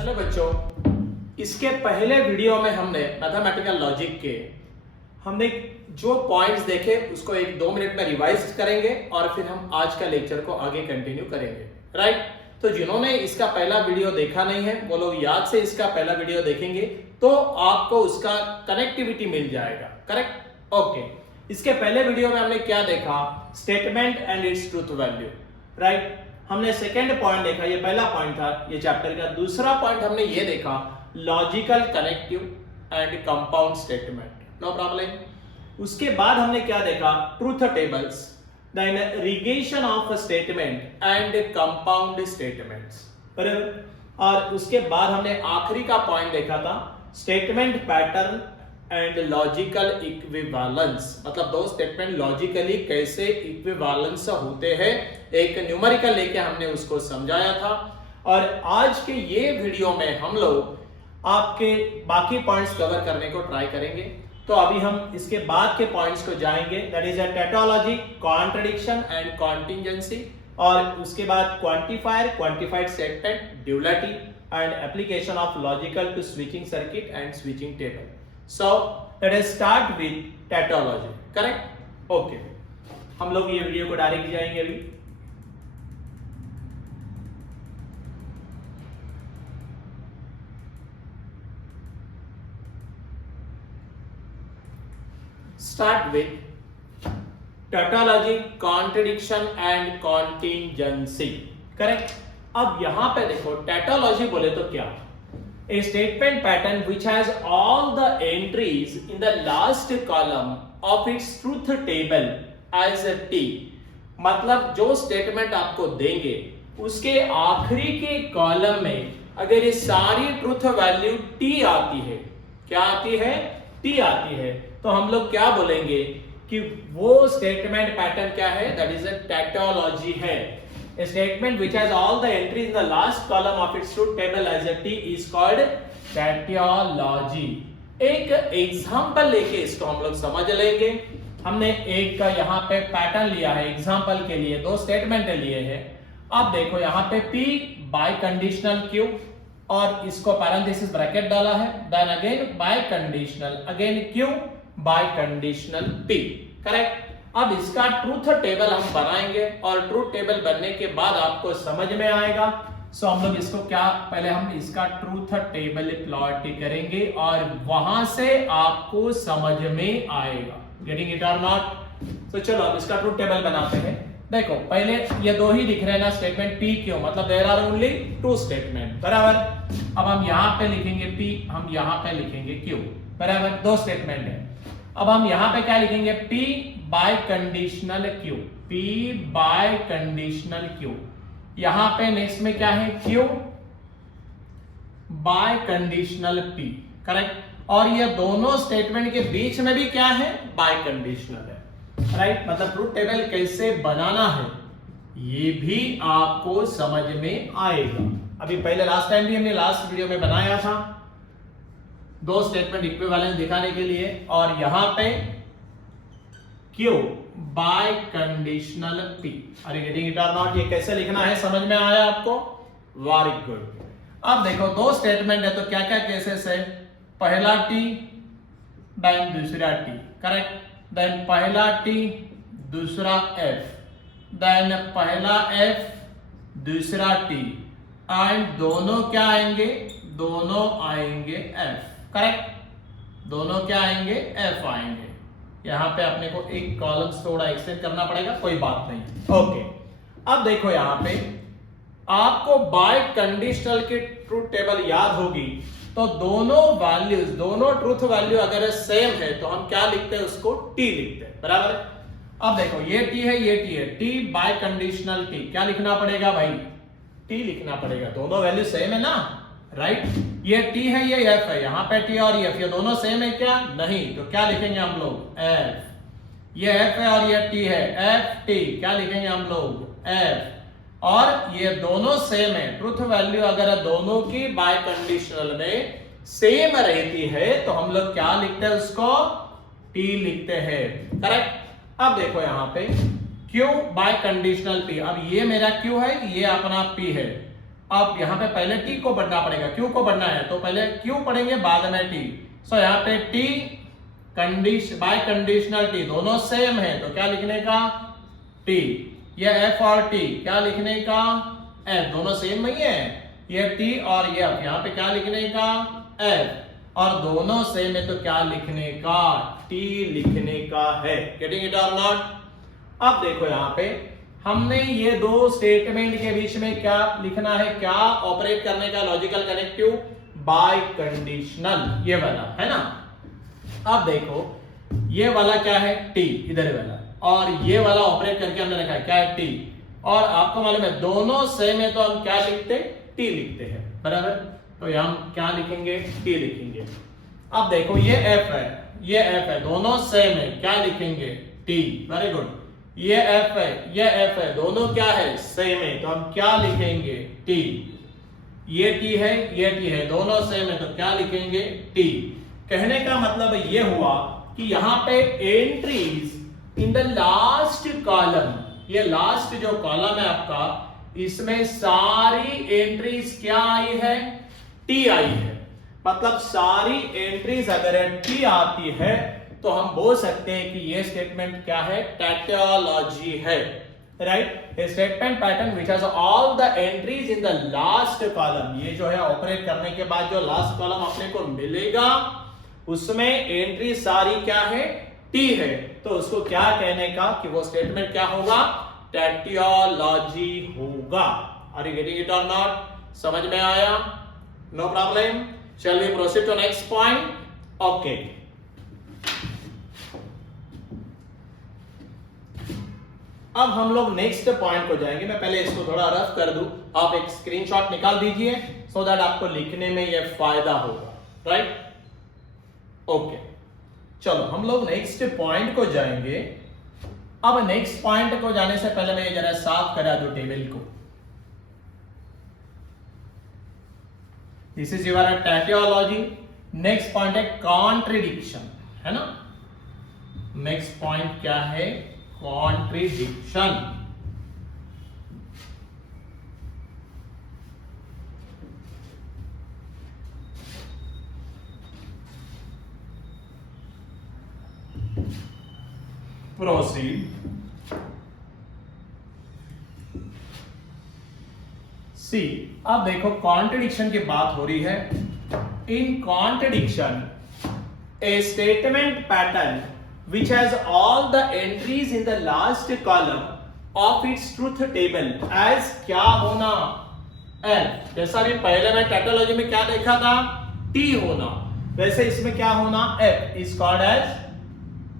Hello बच्चों, इसके पहले वीडियो में हमने मैथमेटिकल लॉजिक के हमने जो पॉइंट्स देखे उसको 1-2 मिनट में रिवाइज करेंगे और फिर हम आज का लेक्चर को आगे कंटिन्यू करेंगे। राइट? तो जिन्होंने इसका पहला वीडियो देखा नहीं है वो लोग याद से इसका पहला वीडियो देखेंगे तो आपको उसका कनेक्टिविटी मिल जाएगा। करेक्ट? ओके। इसके पहले वीडियो में हमने क्या देखा? Statement and its truth value. Right? हमने सेकेंड पॉइंट देखा, ये पहला पॉइंट था ये चैप्टर का। दूसरा पॉइंट हमने ये देखा, logical connective and compound statement. No problem. उसके बाद हमने क्या देखा? Truth tables, then negation of statement and compound statements. बराबर? और उसके बाद हमने आखिरी का पॉइंट देखा था, statement pattern and logical equivalence. मतलब दो स्टेटमेंट लॉजिकली कैसे इक्विवेलेंस होते हैं, एक न्यूमेरिकल लेके हमने उसको समझाया था। और आज के ये वीडियो में हम लोग आपके बाकी पॉइंट्स कवर करने को ट्राई करेंगे। तो अभी हम इसके बाद के पॉइंट्स को जाएंगे, that is a tautology, contradiction and contingency, और उसके बाद quantifier, quantified statement, duality and application of logical to switching circuit and switching table. So let us start with tautology. Correct? Okay. हम लोग ये वीडियो को direct जाएंगे अभी। Start with tautology, contradiction and contingency. Correct? अब यहां पे देखो, tautology बोले तो क्या? A statement pattern which has all the entries in the last column of its truth table as a T। मतलब जो स्टेटमेंट आपको देंगे उसके आखिरी के कॉलम में अगर ये सारी ट्रूथ वैल्यू T आती है, क्या आती है? T आती है, तो हम लोग क्या बोलेंगे कि वो स्टेटमेंट पैटर्न क्या है? दैट इज अ टैटोलॉजी है। A statement which has all the entries in the last column of its truth table as a T is called tautology। एक एग्जांपल लेके इसको हम लोग समझ लेंगे। हमने एक का यहाँ पे पैटर्न लिया है एग्जांपल के लिए, दो स्टेटमेंट लिए हैं। अब देखो यहाँ पे P बाय कंडीशनल Q और इसको पैरेंथेसिस ब्रैकेट डाला है, then again biconditional again Q biconditional P। Correct? अब इसका ट्रूथ टेबल हम बनाएंगे और ट्रूथ टेबल बनने के बाद आपको समझ में आएगा। सो हम लोग इसको क्या, पहले हम इसका ट्रूथ टेबल प्लॉट करेंगे और वहां से आपको समझ में आएगा। गेटिंग इट और नॉट? तो चलो अब इसका ट्रूथ टेबल बनाते हैं। देखो पहले ये दो ही दिख रहे हैं ना, स्टेटमेंट P Q, मतलब there are only two statement. बराबर? अब हम यहां पे लिखेंगे P, हम यहां पे लिखेंगे Q। बराबर? दो स्टेटमेंट है। अब हम यहां पे क्या लिखेंगे? P bye conditional Q, P bye conditional Q। यहां पे नेक्स्ट में क्या है? Q biconditional P। Correct? और ये दोनों स्टेटमेंट के बीच में भी क्या है? बाय कंडीशनल है। राइट? मतलब ट्रूथ टेबल कैसे बनाना है ये भी आपको समझ में आएगा। अभी पहले लास्ट टाइम भी हमने लास्ट वीडियो में बनाया था दो स्टेटमेंट इक्विवेलेंस दिखाने के लिए, और यहां पे Q बाय कंडीशनल P। अरे गेटिंग इट और नॉट? ये कैसे लिखना है समझ में आया आपको? Very good. अब देखो दो स्टेटमेंट है तो क्या क्या केसेस है? पहला T देन दूसरा T। करेक्ट? देन पहला T दूसरा F, देन पहला F दूसरा T, एंड दोनों क्या आएंगे? दोनों आएंगे F। करेक्ट? दोनों क्या आएंगे? F आएंगे। यहां पे अपने को एक कॉलम थोड़ा एक्सटेंड करना पड़ेगा, कोई बात नहीं। ओके। अब देखो यहां पे आपको बाय कंडीशनल की ट्रूथ टेबल याद होगी, तो दोनों वैल्यूज, दोनों ट्रूथ वैल्यू अगर सेम है तो हम क्या लिखते हैं? उसको T लिखते हैं। बराबर? अब देखो ये T है, ये T है, T बाय कंडीशनल T, क्या लिखना पड़ेगा भाई? T लिखना पड़ेगा। दोनों वैल्यू सेम है ना? राइट? ये T है, ये F है, यहां पे T और F, ये दोनों सेम है क्या? नहीं, तो क्या लिखेंगे हम लोग? F। ये F है और ये T है, F T, क्या लिखेंगे हम लोग? F। और ये दोनों सेम है, ट्रूथ वैल्यू अगर दोनों की बाय कंडीशनल में सेम रहती है तो हम लोग क्या लिखते हैं? उसको T लिखते हैं। करेक्ट? अब देखो यहां पे Q बाय कंडीशनल P, अब ये मेरा Q है, ये अपना P है, अब यहाँ पे पहले टी को पढ़ना पड़ेगा, क्यू को पढ़ना है तो पहले क्यू पढ़ेंगे बाद में टी। सो यहाँ पे टी बाय कंडीशनल टी दोनों सेम है तो क्या लिखने का टी, ये एफ और टी क्या लिखने का एफ, दोनों सेम नहीं है, ये टी और ये एफ, यहाँ पे क्या लिखने का एफ, और दोनों सेम है तो क्या लिखने का टी लिखने का है। गेटिंग इट और नॉट? अब देखो यहाँ पे हमने ये दो स्टेटमेंट के बीच में क्या लिखना है, क्या ऑपरेट करने का लॉजिकल कनेक्टिव बाय कंडीशनल, ये वाला है ना। अब देखो ये वाला क्या है टी, इधर वाला, और ये वाला ऑपरेट करके हमने लिखा है क्या है टी, और आपको मालूम है दोनों सेम है तो हम क्या लिखते टी लिखते हैं, बराबर। तो ये हम क्या लिखेंगे टी लिखेंगे। अब देखो ये एफ है ये एफ है, दोनों सेम है, क्या लिखेंगे टी, वेरी गुड। ये एफ है ये एफ है, दोनों क्या है सेम है तो हम क्या लिखेंगे टी। ये टी है ये टी है, दोनों सेम है तो क्या लिखेंगे टी। कहने का मतलब ये हुआ कि यहाँ पे entries in the last column, ये लास्ट जो कॉलम है आपका, इसमें सारी एंट्रीज क्या आई है टी आई है। मतलब सारी एंट्रीज अगर टी आती है तो हम बोल सकते हैं कि ये स्टेटमेंट क्या है टैटोलॉजी है, right. A statement pattern which has all the entries in the last column, ये जो है ऑपरेट करने के बाद जो लास्ट कॉलम अपने को मिलेगा उसमें एंट्री सारी क्या है टी है, तो उसको क्या कहने का कि वो स्टेटमेंट क्या होगा टैटोलॉजी होगा। आर यू गेटिंग इट और नॉट? समझ में आया? No problem. Shall we proceed to next point? Okay, अब हम लोग नेक्स्ट पॉइंट को जाएंगे। मैं पहले इसको थोड़ा रफ कर दूं, आप एक स्क्रीनशॉट निकाल दीजिए सो दैट आपको लिखने में यह फायदा होगा, राइट। ओके, चलो हम लोग नेक्स्ट पॉइंट को जाएंगे। अब नेक्स्ट पॉइंट को जाने से पहले मैं जरा साफ करा दूं टेबल को। This is your tautology. Next point है कॉन्ट्रडिक्शन, है ना। नेक्स्ट पॉइंट क्या है कॉन्ट्रडिक्शन। प्रोसीड। सी, अब देखो कॉन्ट्रडिक्शन की बात हो रही है। In contradiction a statement pattern which has all the entries in the last column of its truth table as क्या होना F। जैसा भी पहले मैं टैटोलॉजी में क्या देखा था T होना, वैसे इसमें क्या होना F is called as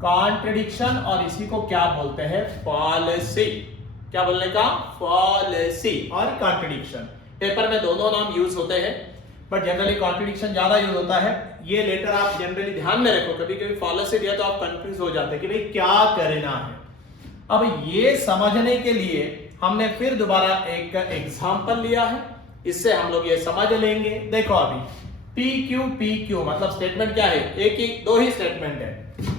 contradiction, और इसी को क्या बोलते हैं fallacy। क्या बोलने का fallacy और contradiction। पेपर में दोनों नाम यूज होते हैं बट जनरली कॉन्ट्रडिक्शन ज्यादा यूज होता है। ये लेटर आप जनरली ध्यान में रखो, कभी कभी फॉलोसी दिया तो आप कंफ्यूज हो जाते हैं कि भाई क्या करना है। अब ये समझने के लिए हमने फिर दोबारा एक एग्जांपल लिया है, इससे हम लोग ये समझ लेंगे। देखो अभी पी क्यू मतलब स्टेटमेंट क्या है, एक ही दो ही स्टेटमेंट है,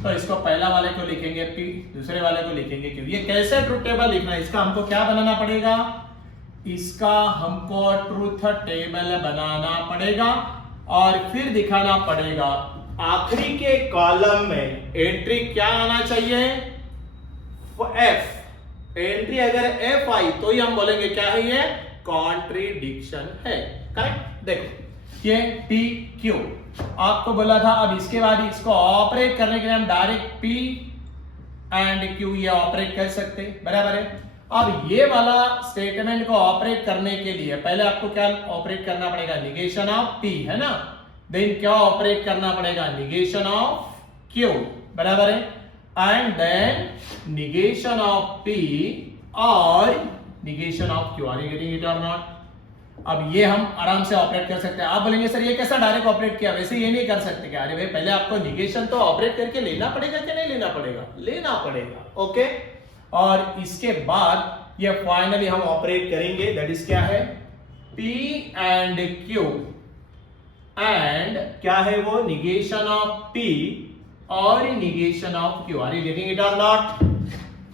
तो इसको पहला वाले को लिखेंगे पी, दूसरे वाले को लिखेंगे क्यू। ये कैसे ट्रुथ टेबल लिखना है, इसका हमको क्या बनाना पड़ेगा, इसका हमको ट्रुथ टेबल बनाना पड़ेगा और फिर दिखाना पड़ेगा आखिरी के कॉलम में एंट्री क्या आना चाहिए एफ। एंट्री अगर एफ आई तो ही हम बोलेंगे क्या है ये कॉन्ट्रडिक्शन है, करेक्ट। देखो ये पी क्यू आपको बोला था, अब इसके बाद इसको ऑपरेट करने के लिए हम डायरेक्ट पी एंड क्यू ये ऑपरेट कर सकते, बराबर है। अब ये वाला स्टेटमेंट को ऑपरेट करने के लिए पहले आपको क्या ऑपरेट करना पड़ेगा, निगेशन ऑफ पी, है ना। देन क्या ऑपरेट करना पड़ेगा, निगेशन ऑफ क्यू, बराबर है। And then negation of P और negation of Q. Are you getting it और नॉट? अब ये हम आराम से ऑपरेट कर सकते हैं। आप बोलेंगे सर ये कैसा डायरेक्ट ऑपरेट किया, वैसे ये नहीं कर सकते क्या? अरे भाई पहले आपको निगेशन तो ऑपरेट करके लेना पड़ेगा कि नहीं लेना पड़ेगा, लेना पड़ेगा, ओके। और इसके बाद ये फाइनली हम ऑपरेट करेंगे, दैट इज क्या है P एंड Q एंड क्या है वो निगेशन ऑफ P और negation of Q। Are you getting it और नॉट?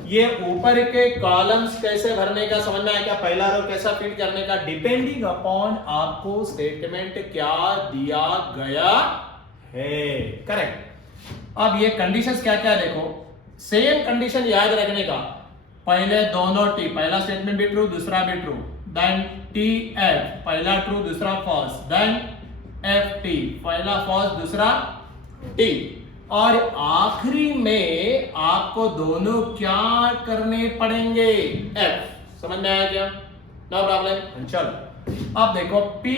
ये ऊपर के कॉलम्स कैसे भरने का समझ में आया क्या? पहला रो कैसा फिट करने का, डिपेंडिंग अपॉन आपको स्टेटमेंट क्या दिया गया है। करेक्ट। अब ये कंडीशंस क्या क्या देखो, सेम कंडीशन याद रखने का, पहले दोनों टी, पहला स्टेटमेंट भी ट्रू दूसरा भी ट्रू, देन टी एफ, पहला ट्रू दूसरा फॉल्स, देन एफ टी, पहला फॉल्स दूसरा टी, और आखिरी में आपको दोनों क्या करने पड़ेंगे, एफ। समझ में आया क्या? No problem. चलो अब देखो P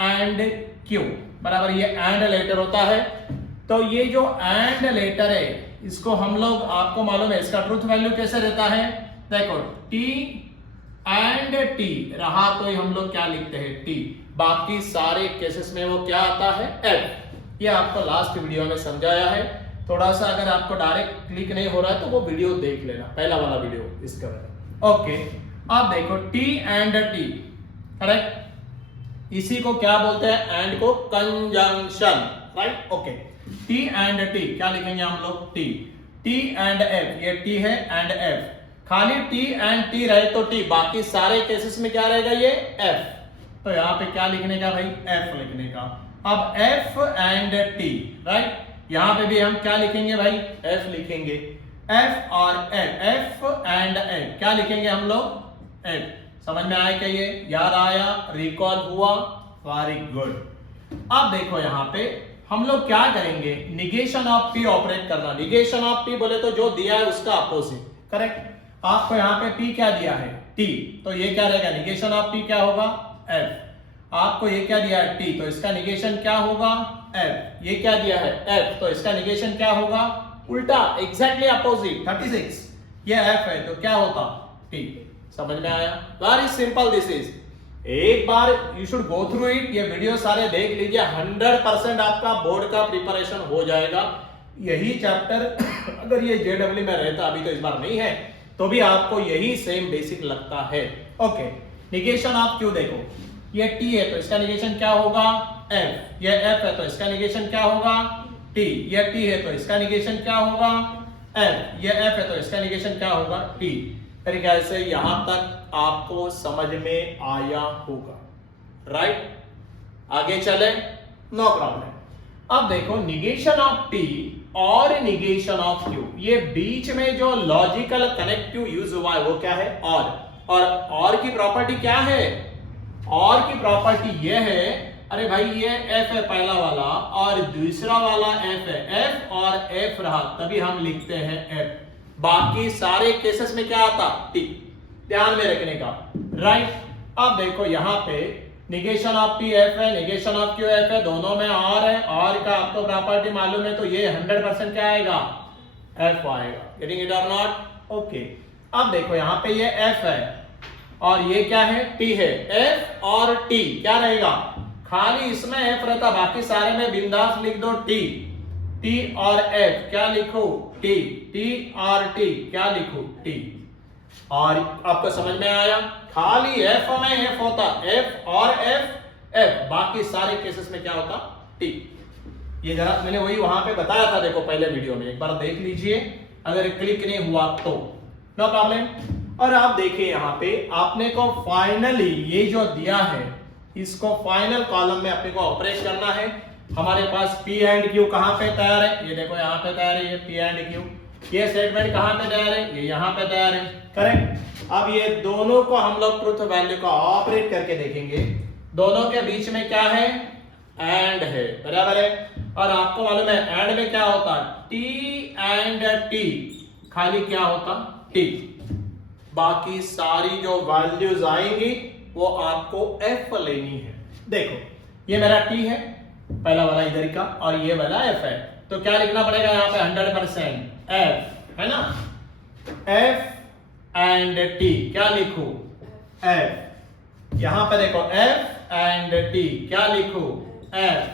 एंड Q बराबर, ये एंड लेटर होता है, तो ये जो एंड लेटर है इसको हम लोग, आपको मालूम है इसका ट्रूथ वैल्यू कैसे रहता है, देखो T एंड T रहा तो हम लोग क्या लिखते हैं T, बाकी सारे केसेस में वो क्या आता है, F। ये आपको लास्ट वीडियो में समझाया है, थोड़ा सा अगर आपको डायरेक्ट क्लिक नहीं हो रहा है तो वो वीडियो देख लेना, पहला वाला वीडियो इसका। ओके, अब देखो T एंड T, करेक्ट, इसी को क्या बोलते हैं, एंड को conjunction, right. Okay, T and T क्या लिखेंगे हम लोग, T, T एंड F, ये T है एंड F, खाली T एंड T रहे तो T, बाकी सारे केसेस में क्या रहेगा, ये F। तो यहाँ पे क्या लिखने का भाई, F लिखने का। अब F एंड T, राइट, यहां पे भी हम क्या लिखेंगे भाई, F लिखेंगे, F और F एंड F क्या लिखेंगे हम लोग, F। समझ में आया क्या? ये याद आया, रिकॉल हुआ, वेरी गुड। अब देखो यहां पे हम लोग क्या करेंगे, निगेशन ऑफ P ऑपरेट करना। निगेशन ऑफ P बोले तो जो दिया है उसका अपोजिट, करेक्ट। आपको यहाँ पे P क्या दिया है, T, तो ये क्या रहेगा, निगेशन ऑफ P क्या होगा, F। आपको ये क्या दिया है, T, तो इसका निगेशन क्या होगा, F। ये क्या दिया है, F, तो इसका निगेशन क्या होगा, उल्टा, एग्जैक्टली अपोजिट, 36, ये F है तो क्या होता, T। समझ में आया? Very simple this is. एक बार you should go through it, ये वीडियो सारे देख लीजिए, 100% आपका बोर्ड का प्रिपरेशन हो जाएगा। यही चैप्टर अगर ये JEE में रहता, अभी तो इस बार नहीं है, तो भी आपको यही सेम बेसिक लगता है। ओके, निगेशन ऑफ Q देखो, ये T है तो इसका निगेशन क्या होगा, F। ये F है तो इसका निगेशन क्या होगा, T। ये T है तो इसका निगेशन क्या होगा, F। ये F है तो इसका निगेशन क्या होगा, T। मेरे ख्याल से यहां तक आपको समझ में आया होगा, राइट। आगे चले, नो प्रॉब्लम। अब देखो निगेशन ऑफ T और निगेशन ऑफ Q, ये बीच में जो लॉजिकल कनेक्टिव यूज हुआ है वो क्या है, और की प्रॉपर्टी क्या है, और की प्रॉपर्टी ये है, अरे भाई ये F है पहला वाला और दूसरा वाला F है, F और F रहा तभी हम लिखते हैं F, बाकी सारे केसेस में क्या आता, T। ध्यान में रखने का, राइट। अब देखो यहां पे निगेशन ऑफ P F है, निगेशन ऑफ Q F है, दोनों में और है, और का आपको प्रॉपर्टी मालूम है, तो ये 100% क्या आएगा, F आएगा। गेटिंग इट और नॉट? ओके, अब देखो यहां पे ये F है और ये क्या है, T है, F और T क्या रहेगा, खाली इसमें F रहता, बाकी सारे में बिंदास लिख दो T। T और F क्या लिखो, T। T और T क्या लिखो, T। और आपको समझ में आया, खाली F में F होता, F और F, बाकी सारे केसेस में क्या होता, T। ये जरा मैंने वही वहां पे बताया था, देखो पहले वीडियो में, एक बार देख लीजिए अगर क्लिक नहीं हुआ तो, नो प्रॉब्लम। और आप देखिए यहां पे आपने को फाइनली ये जो दिया है इसको फाइनल कॉलम में अपने को ऑपरेट करना है। हमारे पास P एंड Q कहां पे तैयार है, ये देखो यहां पे तैयार है, ये P एंड Q। ये स्टेटमेंट कहां पे तैयार है, ये यहां पे तैयार है, करेक्ट। अब ये दोनों को हम लोग ट्रुथ वैल्यू का ऑपरेट करके देखेंगे, दोनों के बीच में क्या है, एंड है, बराबर है। और आपको मालूम है एंड में क्या होता, T एंड T, खाली क्या होता, T, बाकी सारी जो वैल्यूज आएंगी वो आपको F लेनी है। देखो ये मेरा T है पहला वाला इधर का, और ये वाला F है, तो क्या लिखना पड़ेगा यहाँ पे, 100% F है ना, F एंड T क्या लिखू, F। यहां पे देखो F एंड T क्या लिखू, F।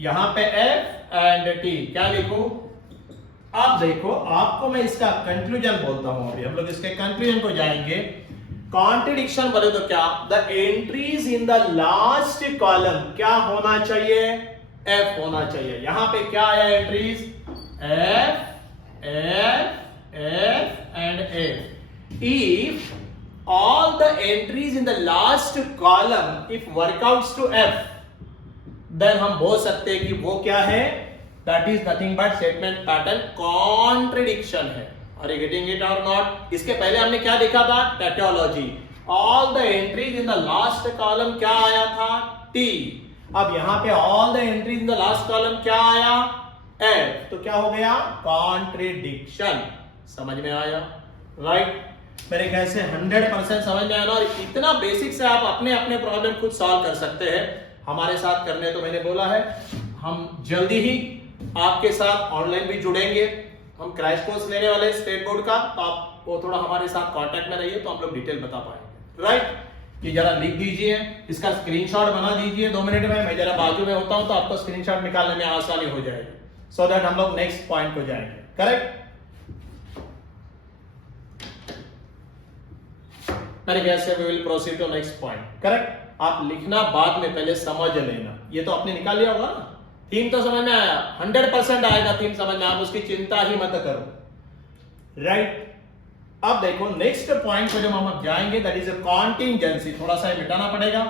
यहां पे F एंड T क्या लिखू। अब देखो आपको मैं इसका कंक्लूजन बोलता हूं, अभी हम लोग इसके कंक्लूजन को जाएंगे। कॉन्ट्रडिक्शन बोले तो क्या, the entries in the last column क्या होना चाहिए, F होना चाहिए। यहां पे क्या आया entries, F F F and F. If all the entries in the last column if workouts to F, then हम बोल सकते हैं कि वो क्या है, that is nothing but statement pattern contradiction है. Are you getting it or not? इसके पहले हमने क्या देखा था, tautology. All the entries in the last column क्या आया था, T. अब यहां पे all the entries in the last column क्या आया, F. तो क्या हो गया, contradiction. समझ में आया, right? मेरे ख्याल से 100% समझ में आया ना. और इतना बेसिक से आप अपने अपने प्रॉब्लम खुद सॉल्व कर सकते हैं. हमारे साथ करने तो मैंने बोला है, हम जल्दी ही आपके साथ ऑनलाइन भी जुड़ेंगे. हम क्रैश कोर्स लेने वाले स्टेट बोर्ड का, तो आप वो थोड़ा हमारे साथ कांटेक्ट में रहिए, तो हम लोग डिटेल बता पाएंगे, राइट? ये जरा लिख दीजिए, इसका स्क्रीनशॉट बना दीजिए 2 मिनट में. मैं जरा बाजू में होता हूं तो आपको स्क्रीनशॉट निकालने में आसानी हो जाएगी, सो दैट हम लोग नेक्स्ट पॉइंट को जाएंगे. करेक्ट? मेरे ख्याल से we will proceed to next point. Correct? आप लिखना बाद में, पहले समझ लेना. ये तो आपने निकाल लिया होगा ना, थीम तो समझ में आया, 100% आएगा थीम समझ में, आप उसकी चिंता ही मत करो, राइट? अब देखो नेक्स्ट पॉइंट पे जब हम अब जाएंगे, दैट इज अ कॉन्टिंजेंसी. थोड़ा सा मिटाना पड़ेगा.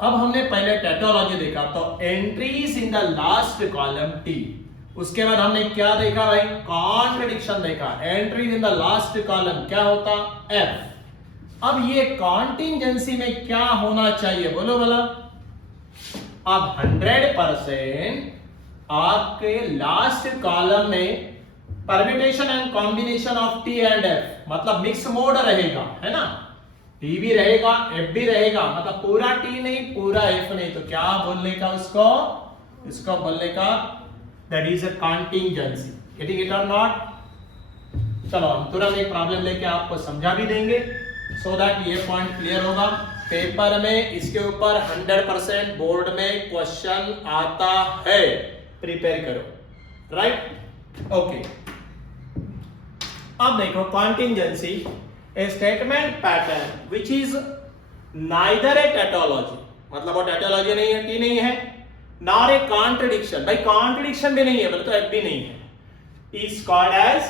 अब हमने पहले टैटोलॉजी देखा, तो entries in the last column T. उसके बाद हमने क्या देखा भाई, कॉन्ट्रडिक्शन देखा. Entries in the last column क्या होता, F. अब ये कॉन्टिंजेंसी में क्या होना चाहिए, बोलो बोला. अब 100% आपके लास्ट कॉलम में permutation and combination of T and F, मतलब मिक्स मोड रहेगा, है ना. T भी रहेगा, F भी रहेगा, मतलब पूरा T नहीं पूरा F नहीं. तो क्या बोलने का उसको, इसको बोलने का that is a contingency. Getting it और नॉट? चलो हम तुरंत एक प्रॉब्लम लेके आपको समझा भी देंगे, सो दैट ये पॉइंट क्लियर होगा. पेपर में इसके ऊपर 100% बोर्ड में क्वेश्चन आता है, प्रिपेयर करो, राइट? ओके. अब देखो contingency, a statement pattern which is neither a tautology, मतलब वो टैटोलॉजी नहीं है, T नहीं है, नॉर ए कॉन्ट्रडिक्शन. भाई कॉन्ट्रडिक्शन भी नहीं है, मतलब तो F भी नहीं है, is called as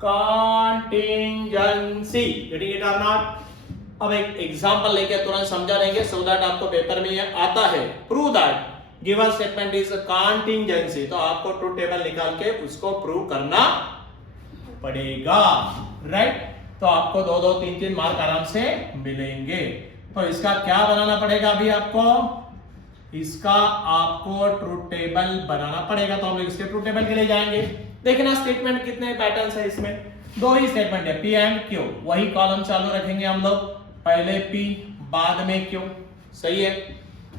contingency. Getting it और नॉट? अब एक एग्जांपल लेके तुरंत समझा लेंगे, सो दैट आपको पेपर में ये आता है. Prove that given statement is contingency. तो आपको ट्रूथ टेबल निकाल के उसको प्रूव करना पड़ेगा, राइट? तो आपको 2-2, 3-3 मार्क आराम से मिलेंगे. तो इसका क्या बनाना पड़ेगा, अभी आपको इसका आपको ट्रूथ टेबल बनाना पड़ेगा. तो हम लोग इसके ट्रूथ टेबल के लिए जाएंगे. देखना स्टेटमेंट कितने पैटर्न्स है इसमें, 2 ही स्टेटमेंट है, P एंड Q. वही कॉलम चालू रखेंगे हम लोग, पहले P बाद में Q. सही है?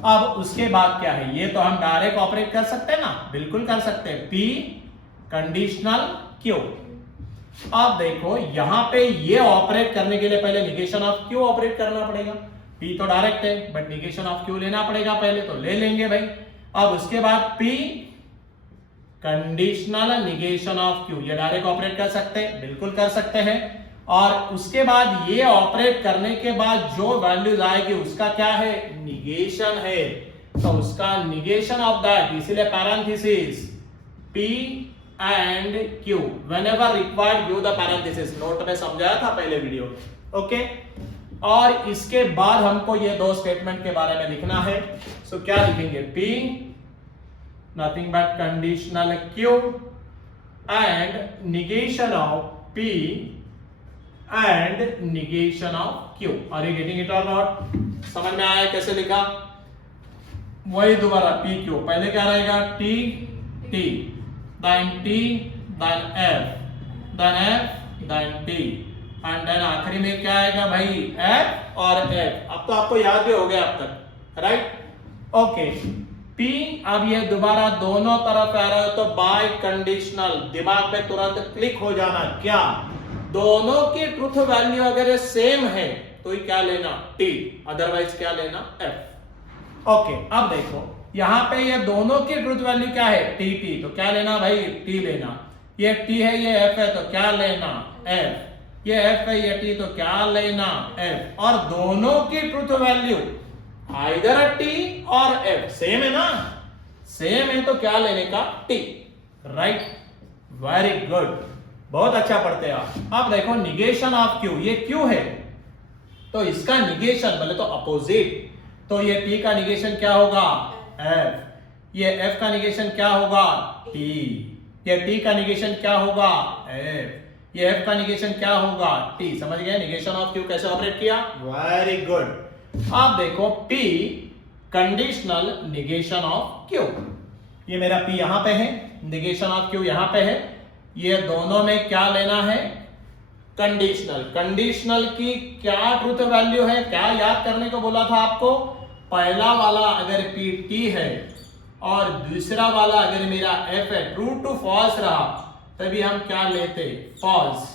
अब उसके बाद क्या है, ये तो हम डायरेक्ट ऑपरेट कर सकते हैं ना, बिल्कुल कर सकते हैं. P conditional Q. अब देखो यहां पे ये ऑपरेट करने के लिए पहले निगेशन ऑफ Q ऑपरेट करना पड़ेगा. P तो डायरेक्ट है, बट निगेशन ऑफ Q लेना पड़ेगा पहले, तो ले लेंगे भाई. अब उसके बाद P conditional negation of Q, ये डायरेक्ट ऑपरेट कर सकते हैं, बिल्कुल कर सकते हैं. और उसके बाद ये ऑपरेट करने के बाद जो वैल्यूज आएगी उसका क्या है, निगेशन है. तो उसका निगेशन ऑफ दैट, इसीलिए parenthesis P and Q, whenever required give the parenthesis. Note में समझाया था पहले वीडियो में, ओके? और इसके बाद हमको ये 2 स्टेटमेंट के बारे में लिखना है. सो क्या लिखेंगे, P nothing but conditional Q and negation of P and negation of Q. Are you getting it or not? समझ में आया कैसे लिखा? वही दोबारा P Q, पहले क्या रहेगा, T T, then T, then F, then F, then T, and then आखिरी में क्या आएगा भाई, F और F. अब तो आपको याद भी हो गया अब तक, राइट? ओके. P, अब ये दोबारा दोनों तरफ आ रहा है, तो बाय कंडीशनल. दिमाग में तुरंत क्लिक हो जाना, क्या दोनों की ट्रूथ वैल्यू अगर सेम है तो ही क्या लेना, T, अदरवाइज क्या लेना, F. ओके. अब देखो यहां पे ये दोनों की ट्रूथ वैल्यू क्या है, T T, तो क्या लेना भाई, T लेना. ये T है, ये F है, तो क्या लेना, F. ये F है, ये T, तो क्या लेना, F. और दोनों की ट्रूथ वैल्यू आइदर T और F सेम है ना, सेम है तो क्या लेने का, टी, राइट, वेरी गुड, बहुत अच्छा पढ़ते हैं आप। अब देखो निगेशन ऑफ क्यू, ये क्यू है तो इसका निगेशन बोले तो अपोजिट, तो ये टी का निगेशन क्या होगा, एफ, ये एफ का निगेशन क्या होगा, टी, ये टी का निगेशन क्या होगा, एफ, ये एफ का निगेशन क्या होगा, टी। समझ गए निगेशन ऑफ क्यू कैसे ऑपरेट किया, वेरी गुड। आप देखो P conditional negation of Q, ये मेरा पी यहां पे है, निगेशन ऑफ क्यू यहां पे है, ये दोनों में क्या लेना है, कंडीशनल। कंडीशनल की क्या ट्रूथ वैल्यू है, क्या याद करने को बोला था आपको, पहला वाला अगर पी टी है और दूसरा वाला अगर मेरा एफ है, ट्रू टू फॉल्स रहा तभी हम क्या लेते, false,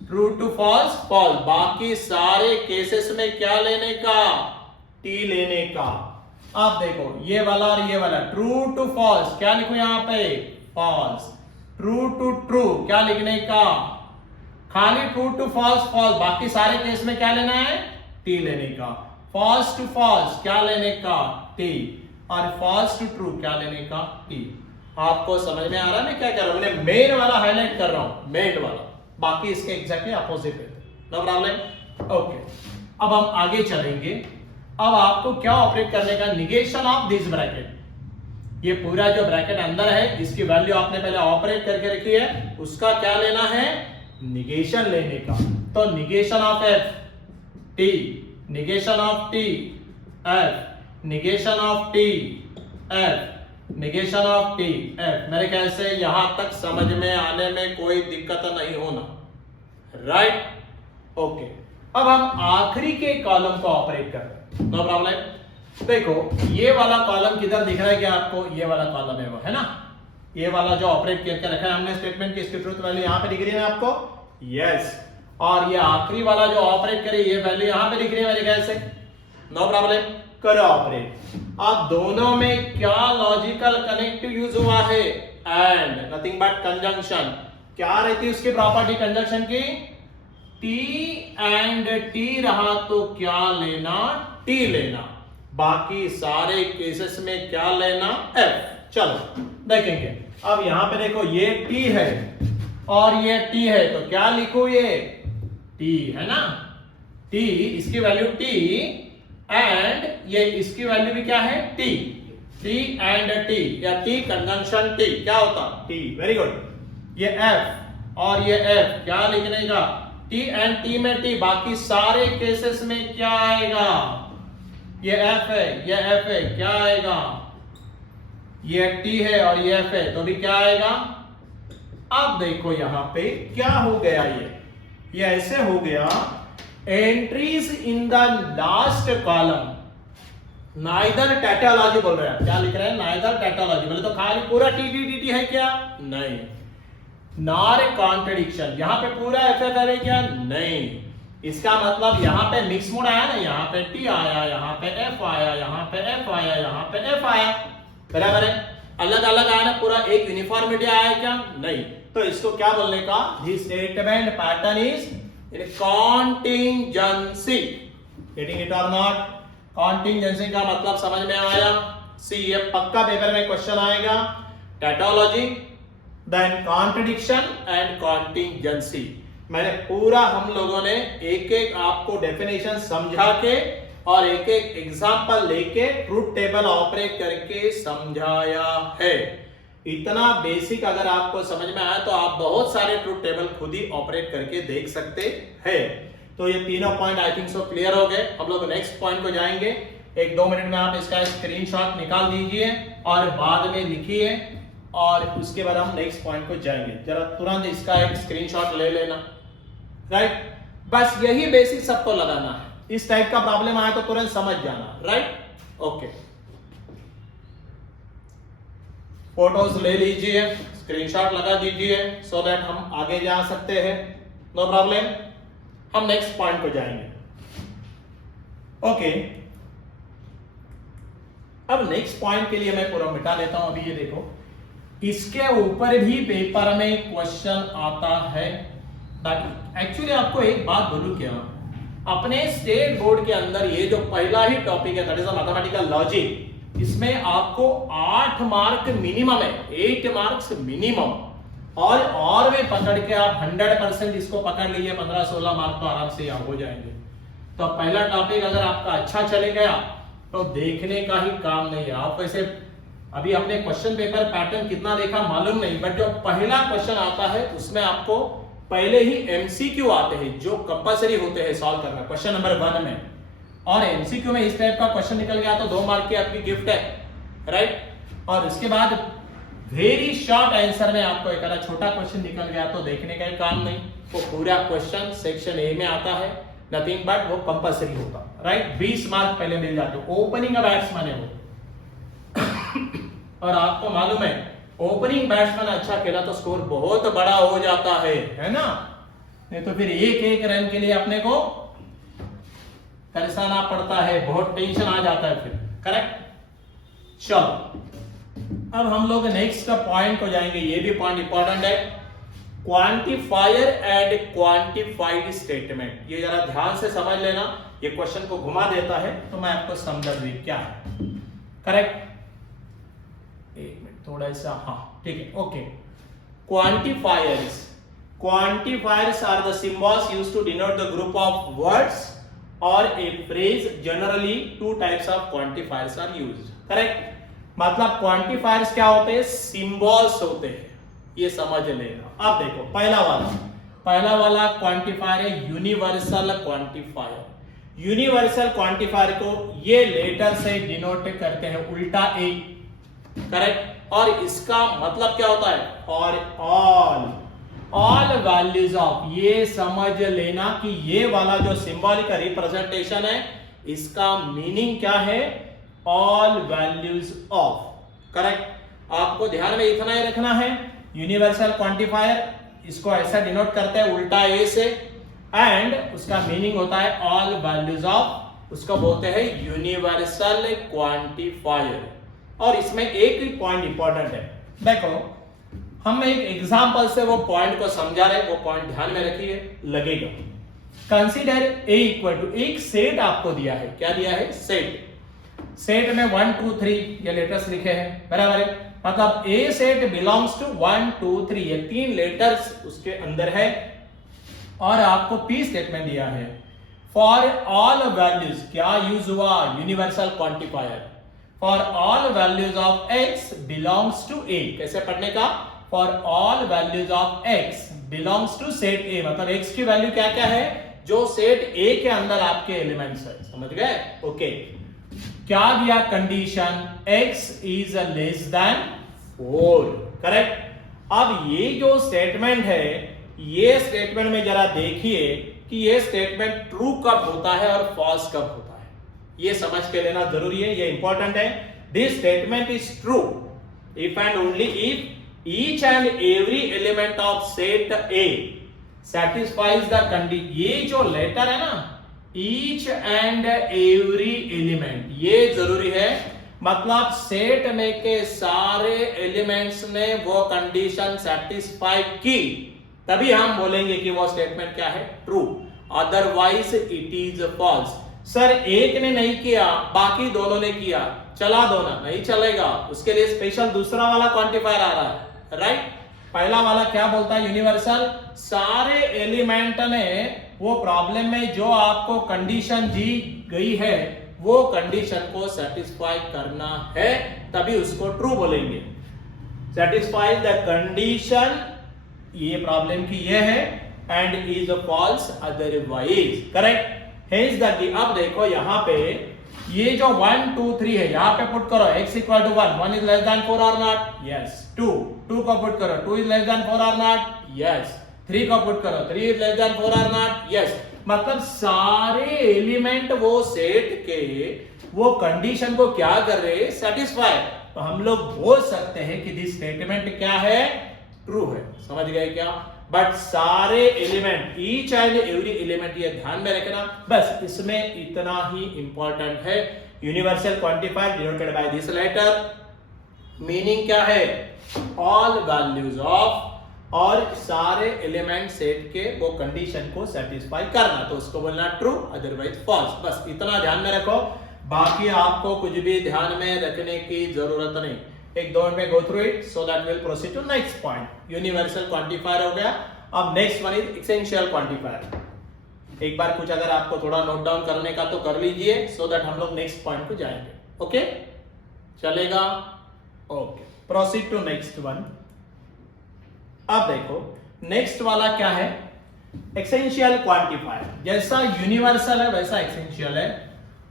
true to false false, बाकी सारे केसेस में क्या लेने का, टी लेने का। आप देखो ये वाला और ये वाला, ट्रू टू फॉल्स क्या लिखूं यहां पे, फॉल्स, ट्रू टू ट्रू क्या लिखने का, खाली ट्रू टू फॉल्स फॉल्स, बाकी सारे केस में क्या लेना है, टी लेने का। फॉल्स टू फॉल्स क्या लेने का, टी, और फॉल्स टू ट्रू क्या लेने का, टी। आपको समझ में आ रहा है मैं क्या कर रहा हूं, मैंने मेन वाला हाईलाइट कर रहा हूं, मेन वाला, बाकी इसके एग्जैक्टली अपोजिट है, नो प्रॉब्लम। ओके, अब हम आगे चलेंगे। अब आपको क्या ऑपरेट करने का, निगेशन ऑफ दिस ब्रैकेट, ये पूरा जो ब्रैकेट अंदर है इसकी वैल्यू आपने पहले ऑपरेट करके रखी है, उसका क्या लेना है, निगेशन लेने का। तो negation of F, T, negation of T, F, negation of T, F, negation of T, F. मेरे ख्याल से यहां तक समझ में आने में कोई दिक्कत नहीं होना, राइट, ओके। अब हम आखिरी के कॉलम को ऑपरेट कर रहे हैं, नो प्रॉब्लम। देखो ये वाला कॉलम किधर दिख रहा है क्या आपको, ये वाला कॉलम है वो, है ना, ये वाला जो ऑपरेट करके रखा है हमने स्टेटमेंट की, इसकी ट्रूथ वैल्यू यहां पे दिख रही है आपको, यस, और ये आखिरी वाला जो ऑपरेट करे ये वैल्यू यहां पे दिख रही है मेरे ख्याल से, नो प्रॉब्लम, करो ऑपरेट। अब दोनों में क्या लॉजिकल कनेक्टिव यूज हुआ है, एंड, नथिंग बट कंजंक्शन। क्या रहती है उसकी प्रॉपर्टी कंजंक्शन की, टी एंड टी रहा तो क्या लेना, टी लेना, बाकी सारे केसेस में क्या लेना, एफ। चलो देखेंगे, अब यहां पे देखो ये टी है और ये टी है तो क्या लिखो, ये टी है ना, टी, इसकी वैल्यू टी, एंड ये इसकी वैल्यू भी क्या है, टी, टी एंड टी, या टी कंजंक्शन टी क्या होता, टी, वेरी गुड। ये एफ और ये एफ क्या लिखने का, टी एंड टी में टी, बाकी सारे केसेस में क्या आएगा, ये एफ है, ये एफ है, क्या आएगा, ये टी है और ये एफ है तो भी क्या आएगा। अब देखो यहां पे क्या हो गया, ये ऐसे हो गया, entries in the last column neither tautology बोल रहे हैं, क्या लिख रहे हैं, नाइदर टैटोलॉजी, बोले तो खाली पूरा टी टी टी टी है क्या, नहीं, नॉर कॉन्ट्रडिक्शन, यहां पे पूरा एफ एफ है क्या, नहीं, इसका मतलब यहां पे मिक्स मोड आया ना, यहां पे टी आया, यहां पे एफ आया, यहां पे एफ आया, यहां पे एफ आया, बराबर है, अलग अलग आया ना, पूरा एक यूनिफॉर्मिटी आया क्या, नहीं। तो इसको क्या बोलने का, this statement pattern is in contingency, getting it और नॉट, कॉन्टिंजेंसी का मतलब समझ में आया, सी, ये पक्का पेपर में क्वेश्चन आएगा, टैटोलॉजी, देन कॉन्ट्रडिक्शन एंड कॉन्टिंजेंसी। मैंने पूरा हम लोगों ने एक एक आपको डेफिनेशन समझा के और एक एक एग्जांपल लेके ट्रूथ टेबल ऑपरेट करके समझाया है। इतना बेसिक अगर आपको समझ में आया तो आप बहुत सारे ट्रूथ टेबल खुद ही ऑपरेट करके देख सकते हैं। तो ये तीनों point I think so clear हो गए। हम लोग नेक्स्ट पॉइंट को जाएंगे, 1-2 मिनट में आप इसका स्क्रीनशॉट निकाल दीजिए और बाद में लिखिए और उसके बाद हम नेक्स्ट पॉइंट को जाएंगे। जरा तुरंत इसका एक स्क्रीनशॉट ले लेना, राइट। बस यही बेसिक सबको लगाना है, इस टाइप का प्रॉब्लम आया तो तुरंत समझ जाना, राइट, ओके। फोटोज ले लीजिए, स्क्रीनशॉट लगा दीजिए सो दैट हम आगे जा सकते हैं, नो प्रॉब्लम। हम नेक्स्ट पॉइंट को जाएंगे, ओके। अब नेक्स्ट पॉइंट के लिए मैं पूरा मिटा लेता हूं। अभी ये देखो, इसके ऊपर भी पेपर में क्वेश्चन आता है। एक्चुअली आपको एक बात बोलूं क्या, अपने स्टेट बोर्ड के अंदर ये जो पहला ही टॉपिक है दैट इज मैथमेटिकल लॉजिक, इसमें आपको 8 मार्क मिनिमम है, 8 मार्क्स मिनिमम। और में पकड़ के आप 100% इसको पकड़ लीजिए, 15-16 मार्क तो आराम से हो जाएंगे। तो पहला टॉपिक अगर आपका अच्छा चले गया तो देखने का ही काम नहीं है। आप वैसे अभी अपने क्वेश्चन पेपर पैटर्न कितना देखा मालूम नहीं, बट जो पहला क्वेश्चन आता है उसमें आपको पहले ही एमसीक्यू आते हैं जो कंपलसरी होते हैं सॉल्व करना क्वेश्चन नंबर 1 में। और एमसीक्यू में इस टाइप का क्वेश्चन निकल गया तो 2 मार्क की आपकी गिफ्ट है, राइट। और उसके बाद वेरी शॉर्ट आंसर में आपको एक छोटा क्वेश्चन निकल गया तो देखने का ही काम नहीं। वो पूरा क्वेश्चन सेक्शन ए में आता है, नथिंग बट वो कंपलसरी होगा, राइट। 20 मार्क पहले मिल जाते। ओपनिंग बैट्समैन है वो और आपको मालूम है ओपनिंग बैट्समैन अच्छा खेला तो स्कोर बहुत बड़ा हो जाता है ना। नहीं तो फिर एक रन के लिए अपने को तरसाना पड़ता है, बहुत टेंशन आ जाता है फिर, करेक्ट। चलो अब हम लोग नेक्स्ट का पॉइंट को जाएंगे, ये भी पॉइंट इंपॉर्टेंट है, क्वांटिफायर एंड क्वांटिफाइड स्टेटमेंट। ये जरा ध्यान से समझ लेना, ये क्वेश्चन को घुमा देता है तो मैं आपको समझा दूं क्या है, करेक्ट। एक मिनट थोड़ा सा, हाँ ठीक है, okay. Quantifiers are the symbols used to denote the group of words और a phrase. Generally 2 types of quantifiers are used, correct. मतलब क्वांटिफायर्स क्या होते हैं, सिंबल्स होते हैं, ये समझ लेना। अब देखो पहला वाला क्वांटिफायर है यूनिवर्सल क्वांटिफायर। यूनिवर्सल क्वांटिफायर को ये लेटर से डिनोट करते हैं, उल्टा ए, करेक्ट। और इसका मतलब क्या होता है, और ऑल वैल्यूज ऑफ, ये समझ लेना कि ये वाला जो सिंबॉलिक रिप्रेजेंटेशन है इसका मीनिंग क्या है, ऑल वैल्यूज ऑफ, करेक्ट। आपको ध्यान में इतना ही रखना है, यूनिवर्सल क्वांटिफायर इसको ऐसा डिनोट करते हैं उल्टा ए से, एंड उसका मीनिंग होता है ऑल वैल्यूज ऑफ, उसको बोलते हैं यूनिवर्सल क्वांटिफायर। और इसमें एक ही पॉइंट इंपॉर्टेंट है, देखो हम एक एग्जांपल से वो पॉइंट को समझा रहे, वो पॉइंट ध्यान में रखिए, लगेगा। कंसीडर ए इक्वल टू, एक सेट आपको दिया है, क्या दिया है, सेट में 1 2 3 ये लेटर्स लिखे हैं, बराबर है। मतलब ए सेट बिलोंग्स टू 1 2 3, ये 3 लेटर्स उसके अंदर है। और आपको पी स्टेटमेंट दिया है, फॉर ऑल वैल्यूज, क्या यूज हुआ, universal quantifier. For all values of x belongs to a, कैसे पढ़ने का, for all values of x belongs to set a, मतलब x की वैल्यू क्या क्या है, जो सेट a के अंदर आपके एलिमेंट्स है, समझ गए, ओके। क्या दिया, condition x is less than 4, correct. अब ये जो स्टेटमेंट है, ये स्टेटमेंट में जरा देखिए कि ये स्टेटमेंट ट्रू कब होता है और फॉल्स कब होता है, ये समझ के लेना जरूरी है, ये इंपॉर्टेंट है। This statement is true if and only if each and every element of set A satisfies the condition। ये जो लेटर है ना, ईच एंड एवरी एलिमेंट, ये जरूरी है, मतलब सेट में के सारे एलिमेंट्स ने वो कंडीशन सेटिस्फाई की, तभी हम बोलेंगे कि वो स्टेटमेंट क्या है, true, otherwise it is false. Sir एक ने नहीं किया बाकी दोनों ने किया, चला दो ना, नहीं चलेगा, उसके लिए स्पेशल दूसरा वाला क्वांटिफायर आ रहा है, राइट। पहला वाला क्या बोलता है, यूनिवर्सल, सारे एलिमेंट ने वो प्रॉब्लम में जो आपको कंडीशन दी गई है वो कंडीशन को सेटिस्फाई करना है, तभी उसको ट्रू बोलेंगे। सेटिस्फाई द कंडीशन, ये प्रॉब्लम की ये है, and is false otherwise, correct. Hence the, अब देखो यहाँ पे ये जो 1 2 3 है, यहाँ पे पुट करो x equal to 1, 1 is less than 4 और नॉट, यस। 2 को पुट करो, 2 इज लेस देन 4 और नॉट, यस। 3 को पुट करो, 3 इज लेस देन 4 और नॉट, यस। मतलब सारे एलिमेंट वो सेट के वो कंडीशन को क्या कर रहे हैं, सेटिस्फाई। तो हम लोग बोल सकते हैं कि दिस स्टेटमेंट क्या है, ट्रू है, समझ गए क्या। बट सारे element, each and every element, ये ध्यान में रखना, बस इसमें इतना ही इंपॉर्टेंट है। Universal quantifier denoted by this letter, meaning क्या है, ऑल वैल्यूज ऑफ, और सारे एलिमेंट सेट के वो कंडीशन को सेटिस्फाई करना, तो उसको बोलना ट्रू, अदरवाइज फॉल्स, बस इतना ध्यान में रखो। बाकी आपको कुछ भी ध्यान में रखने की जरूरत नहीं, एक दो में go through it so that will proceed to next point. Universal quantifier हो गया, अब next one is essential quantifier. एक बार कुछ अगर आपको थोड़ा नोट डाउन करने का तो कर लीजिए सो दैट हम लोग नेक्स्ट पॉइंट को जाएंगे। ओके चलेगा, okay proceed to next one. अब देखो नेक्स्ट वाला क्या है, एसेंशियल क्वांटिफायर। जैसा यूनिवर्सल है वैसा एसेंशियल है,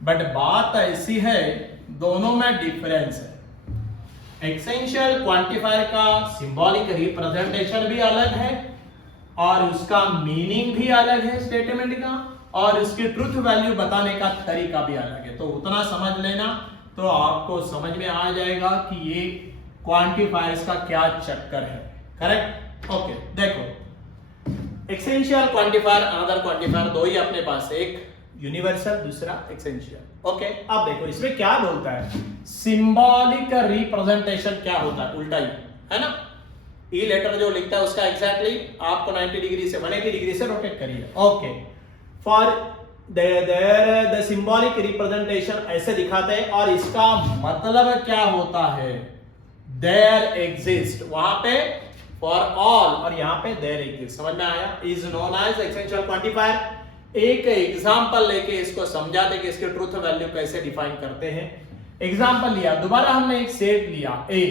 बट बात ऐसी है दोनों में डिफरेंस है। एसेंशियल क्वांटिफायर का सिंबॉलिक रिप्रेजेंटेशन भी अलग है और उसका मीनिंग भी अलग है स्टेटमेंट का, और उसकी ट्रुथ वैल्यू बताने का तरीका भी अलग है। तो उतना समझ लेना तो आपको समझ में आ जाएगा कि ये क्वांटिफायर्स का क्या चक्कर है। करेक्ट, ओके देखो एसेंशियल क्वांटिफायर, अनदर क्वांटिफायर, दो ही अपने पास, एक यूनिवर्सल दूसरा एसेंशियल। ओके अब देखो इसमें क्या बोलता है, सिंबॉलिक रिप्रेजेंटेशन क्या होता है, उल्टा ही है ना। ई लेटर जो लिखता है उसका एग्जैक्टली आपको 90 डिग्री से 180 डिग्री से रोटेट करिए। Okay for the symbolic representation ऐसे दिखाते हैं, और इसका मतलब क्या होता है, देयर एग्जिस्ट, वहां पे फॉर ऑल और यहां पे देयर एग्जिस्ट। समझ में आया, is known as essential quantifier. एक एग्जांपल लेके इसको समझाते कि इसके ट्रुथ वैल्यू कैसे डिफाइन करते हैं। एग्जांपल लिया, दोबारा हमने एक सेट लिया A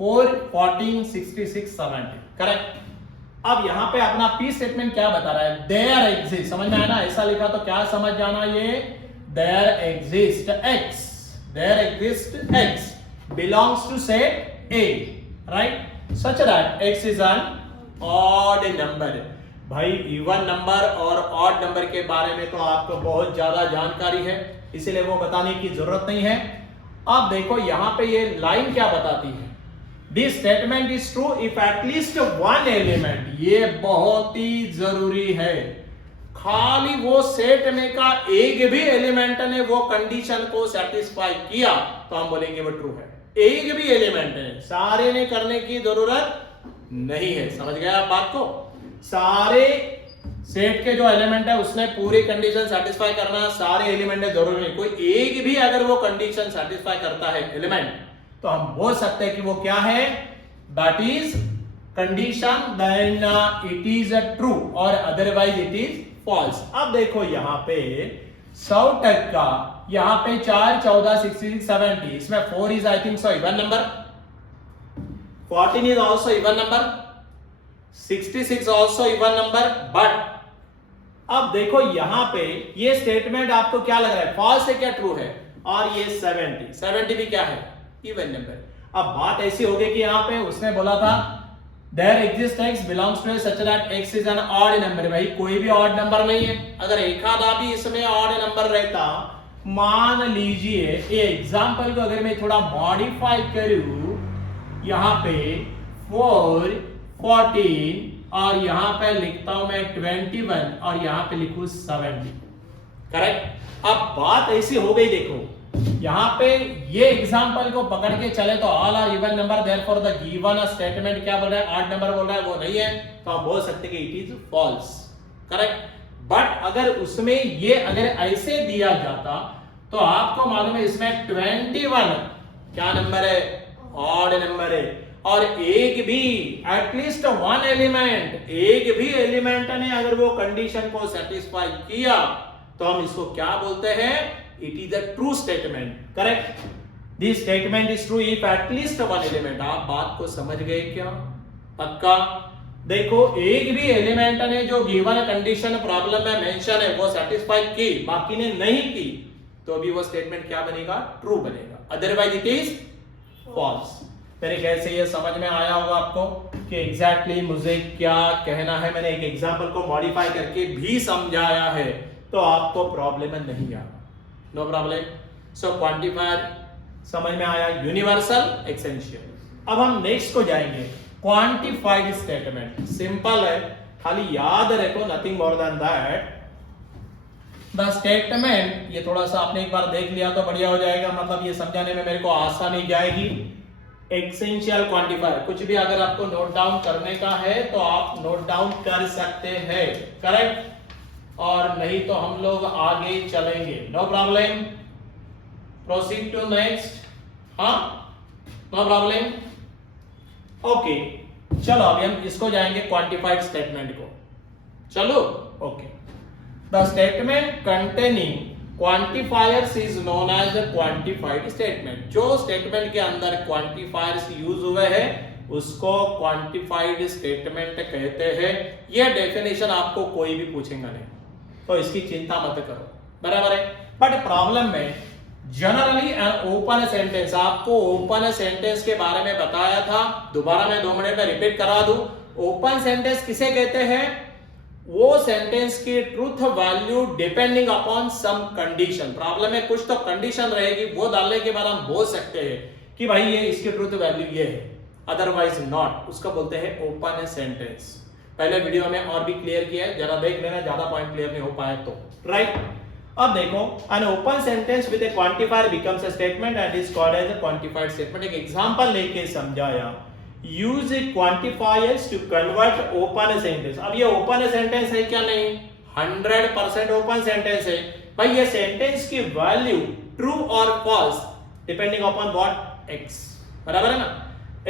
4 14 66 70, करेक्ट। अब यहां पे अपना पी स्टेटमेंट क्या बता रहा है, देयर एग्जिस्ट। समझ में आया ना, ऐसा लिखा तो क्या समझ जाना, ये there exist x, there exist x belongs to set A, right, such that x is an odd number। भाई इवन नंबर और ऑड नंबर के बारे में तो आपको बहुत ज्यादा जानकारी है, इसीलिए वो बताने की जरूरत नहीं है। अब देखो यहां पे ये लाइन क्या बताती है, this statement is true if at least one element. ये बहुत ही जरूरी है, खाली वो सेट में का एक भी एलिमेंट ने वो कंडीशन को सेटिस्फाई किया तो हम बोलेंगे वो ट्रू है। एक भी एलिमेंट है, सारे ने करने की जरूरत नहीं है। समझ गया आप बात को, सारे सेट के जो एलिमेंट है उसने पूरी कंडीशन सेटिस्फाई करना, सारे एलिमेंट है जरूरी नहीं, कोई एक भी अगर वो कंडीशन सेटिस्फाई करता है एलिमेंट तो हम बोल सकते हैं कि वो क्या है, that is condition, then it is a true और अदरवाइज इट इज फॉल्स। अब देखो यहां पे 100%, यहां पे 4 14 66 70, इसमें 4 is I think so even number, 14 is also even number, 66 also even number. But अब देखो यहां पे ये स्टेटमेंट आपको क्या लग रहा है, फॉल्स है क्या ट्रू है, और ये 70 भी क्या है, इवन नंबर। अब बात ऐसी हो गई कि यहां पे उसने बोला था there exist x belongs to such that x is an odd number। भाई कोई भी ऑड नंबर नहीं है, अगर एक आधा भी इसमें ऑड नंबर रहता, मान लीजिए ये एग्जांपल को अगर मैं थोड़ा मॉडिफाई करूं, यहां पे 4 14 और यहां पे लिखता हूं मैं 21 और यहां पे लिखूं 70, करेक्ट। अब बात ऐसी हो गई, देखो यहां पे ये एग्जांपल को पकड़ के चले तो all are even number, therefore the given statement क्या बोल रहा है, ऑड नंबर बोल रहा है, वो नहीं है, तो आप बोल सकते कि it is false, correct. But अगर उसमें ये अगर ऐसे दिया जाता तो आपको मालूम है इसमें 21 क्या नंबर है, ऑड नंबर है, और एक भी एटलीस्ट वन एलिमेंट, एक भी एलिमेंट ने अगर वो कंडीशन को सेटिस्फाई किया तो हम इसको क्या बोलते हैं, it is a true statement, correct. This statement is true if at least one element. आप बात को समझ गए क्या, पक्का। देखो एक भी एलिमेंट ने जो गिवन कंडीशन प्रॉब्लम में मेंशन है वो सेटिस्फाई की, बाकी ने नहीं की, तो भी वो स्टेटमेंट क्या बनेगा, ट्रू बनेगा, अदरवाइज इट इज फॉल्स। मेरे ख्याल से ये समझ में आया होगा आपको कि एग्जैक्टली मुझे क्या कहना है। मैंने एक एग्जांपल को मॉडिफाई करके भी समझाया है, तो आपको प्रॉब्लम नहीं आया, नो प्रॉब्लम। सो क्वांटिफायर समझ में आया, यूनिवर्सल एसेंशियल। अब हम नेक्स्ट को जाएंगे, क्वांटिफाइड स्टेटमेंट। सिंपल है, खाली याद रखो, nothing more than that the statement. ये थोड़ा सा आपने एक बार देख लिया तो बढ़िया हो जाएगा, मतलब ये समझाने में मेरे को आसानी जाएगी। एसेंशियल क्वांटिफायर, कुछ भी अगर आपको नोट डाउन करने का है तो आप नोट डाउन कर सकते हैं, करेक्ट, और नहीं तो हम लोग आगे चलेंगे, no problem. Proceed to next. हाँ, नो प्रॉब्लम. ओके, चलो अभी हम इसको जाएंगे क्वांटिफाइड स्टेटमेंट को. चलो, okay. The statement containing quantifiers is known as a quantified statement. जो स्टेटमेंट के अंदर क्वांटिफायर्स यूज हुए हैं उसको क्वांटिफाइड स्टेटमेंट कहते हैं. यह डेफिनेशन आपको कोई भी पूछेगा नहीं, तो इसकी चिंता मत करो, बराबर है. बट प्रॉब्लम में जनरली एन ओपन सेंटेंस, आपको ओपन सेंटेंस के बारे में बताया था, दोबारा मैं 2 मिनट में रिपीट करा दूं. ओपन सेंटेंस किसे कहते हैं? वो सेंटेंस की truth value depending upon some condition. Problem में कुछ तो कंडीशन रहेगी, वो डालने के बाद हम बोल सकते हैं कि भाई ये इसकी ट्रूथ वैल्यू ये है, अदरवाइज नॉट. उसको बोलते हैं ओपन सेंटेंस. पहले वीडियो में और भी क्लियर किया है, जरा देख लेना, ज्यादा पॉइंट क्लियर नहीं हो पाया तो. राइट, अब देखो, an open sentence with a quantifier becomes a statement and is called as a quantified statement. एक एग्जांपल लेके समझाया. use quantifiers to convert open sentence. अब ये ओपन सेंटेंस है क्या? नहीं, 100% ओपन सेंटेंस है भाई. ये सेंटेंस की वैल्यू ट्रू और false depending upon what? x. बराबर है ना?